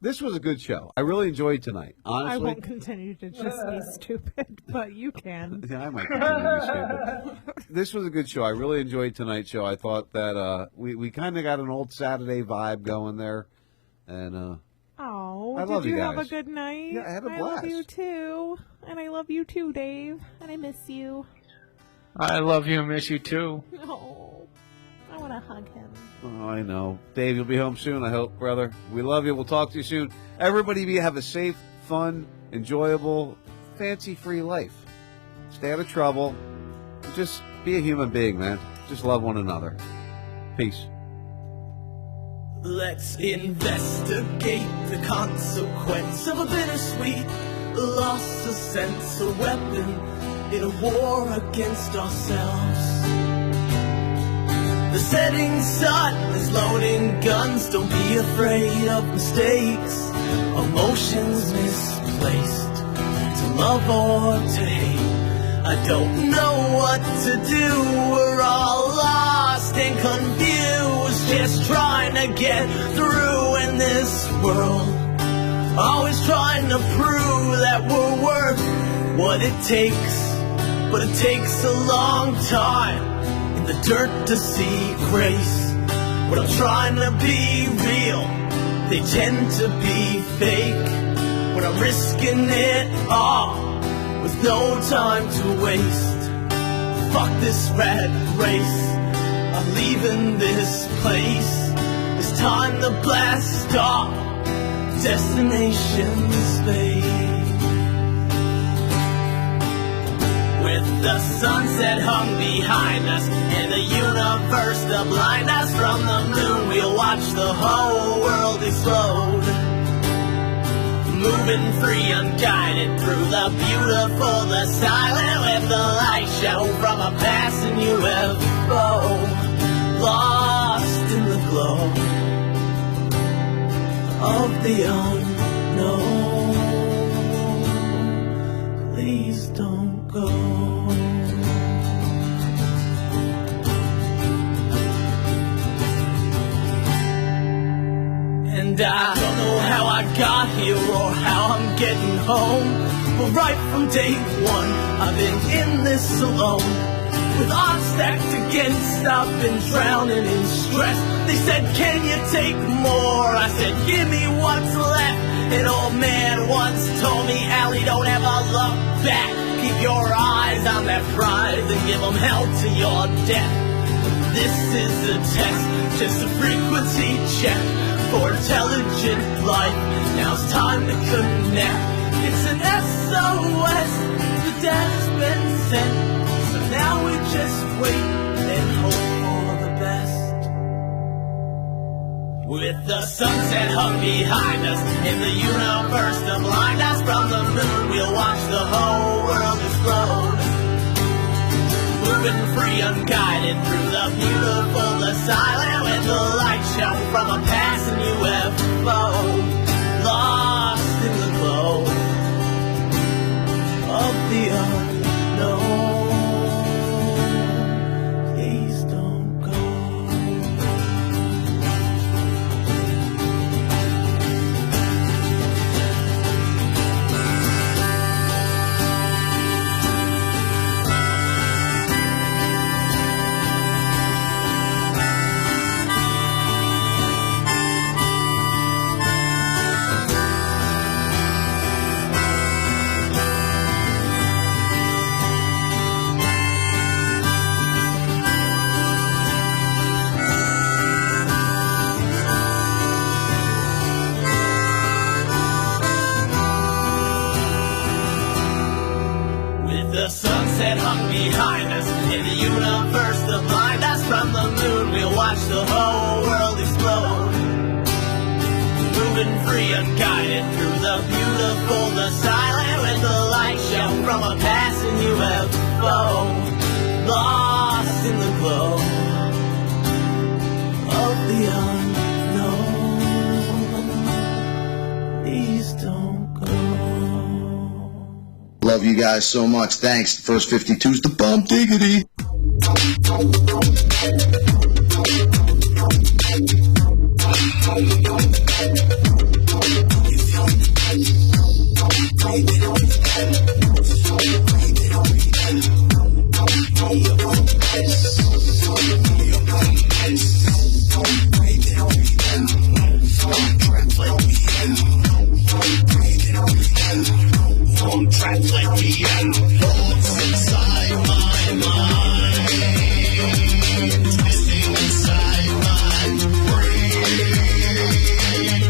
This was a good show. I really enjoyed tonight, honestly. I won't continue to just be stupid, but you can. Yeah, I might continue to be stupid. This was a good show. I really enjoyed tonight's show. I thought that we kind of got an old Saturday vibe going there. And oh, I love did you you have a guys. good night? Yeah, I had a I love blast. you too. And I love you too, Dave. And I miss you. I love you and miss you too. Oh, I want to hug him. Oh, I know. Dave, you'll be home soon, I hope, brother. We love you. We'll talk to you soon. Everybody have a safe, fun, enjoyable, fancy-free life. Stay out of trouble. Just be a human being, man. Just love one another. Peace. Let's investigate the consequence of a bittersweet loss of sense, a weapon in a war against ourselves. The setting sun is loading guns. Don't be afraid of mistakes, emotions misplaced, to love or to hate. I don't know what to do. We're all lost and confused, just trying to get through in this world. Always trying to prove that we're worth what it takes, but it takes a long time in the dirt to see grace. When I'm trying to be real, they tend to be fake. When I'm risking it all with no time to waste. Fuck this rat race, I'm leaving this place. It's time to blast off, destination space. With the sunset hung behind us and the universe to blind us from the moon, we'll watch the whole world explode. Moving free, unguided through the beautiful, the silent, with the light show from a passing UFO. Lost in the glow of the unknown. Please don't go. or how I'm getting home. But right from day one, I've been in this alone. With odds stacked against, I've been drowning in stress. They said, can you take more? I said, give me what's left. An old man once told me, Allie, don't ever look back. Keep your eyes on that prize and give them hell to your death. This is a test, just a frequency check for intelligent life. Now it's time to connect. It's an SOS, the data's been sent. So now we just wait and hope for the best. With the sunset hung behind us, in the universe to blind us from the moon, we'll watch the whole world explode. Moving free, unguided through the beautiful, the silent, with the light shone from a passing UFO. Lost in the glow of the unknown. Please don't go. The sunset hung behind us, in the universe to blind us from the moon, we'll watch the whole world explode. Moving free, unguided through the beautiful, the silent, with the light shone from a passing UFO. Lost in the glow of the unknown. Please don't go. Love you guys so much. Thanks. The first 52's the bump diggity. Trapped like me and thoughts inside my mind, twisting inside my brain.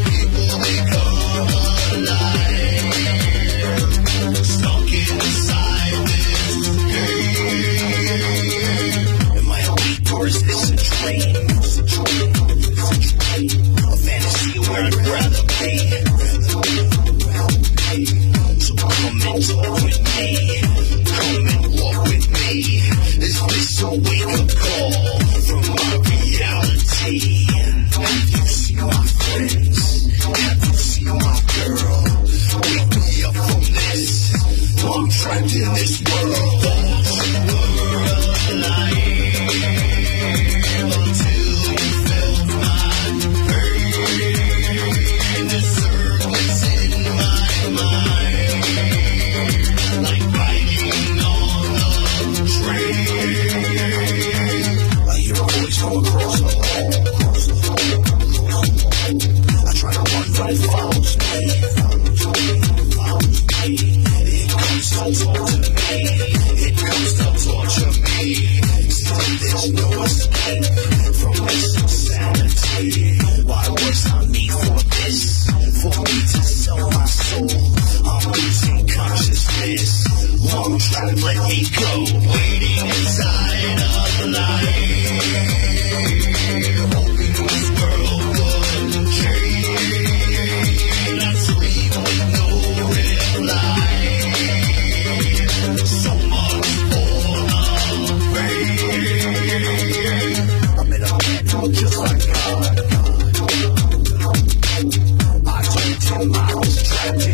People, they come alive, stuck inside this game. Am I awake or is this a dream? It's a dream, it's a dream, a fantasy where I'd rather be. Come and talk with me, come and walk with me. Is this a wake-up call from my reality? Have you seen my friends? Have you seen my girl? Wake me up from this, I'm trapped in this world. Until you felt my pain, the circles in my mind, like riding on a train. I hear a voice from across the hall. I try to run, but it follows me. It comes to talk to me. It comes to torture me. Still, there's no escape from this insanity. Why was I made for this? For me to sell my soul. I'm losing consciousness. Long try to let me go. Waiting inside of the light, hoping this world would change. I sleep with no reply. So much for the pain. I met a man who was just like God. I told him I was trapped in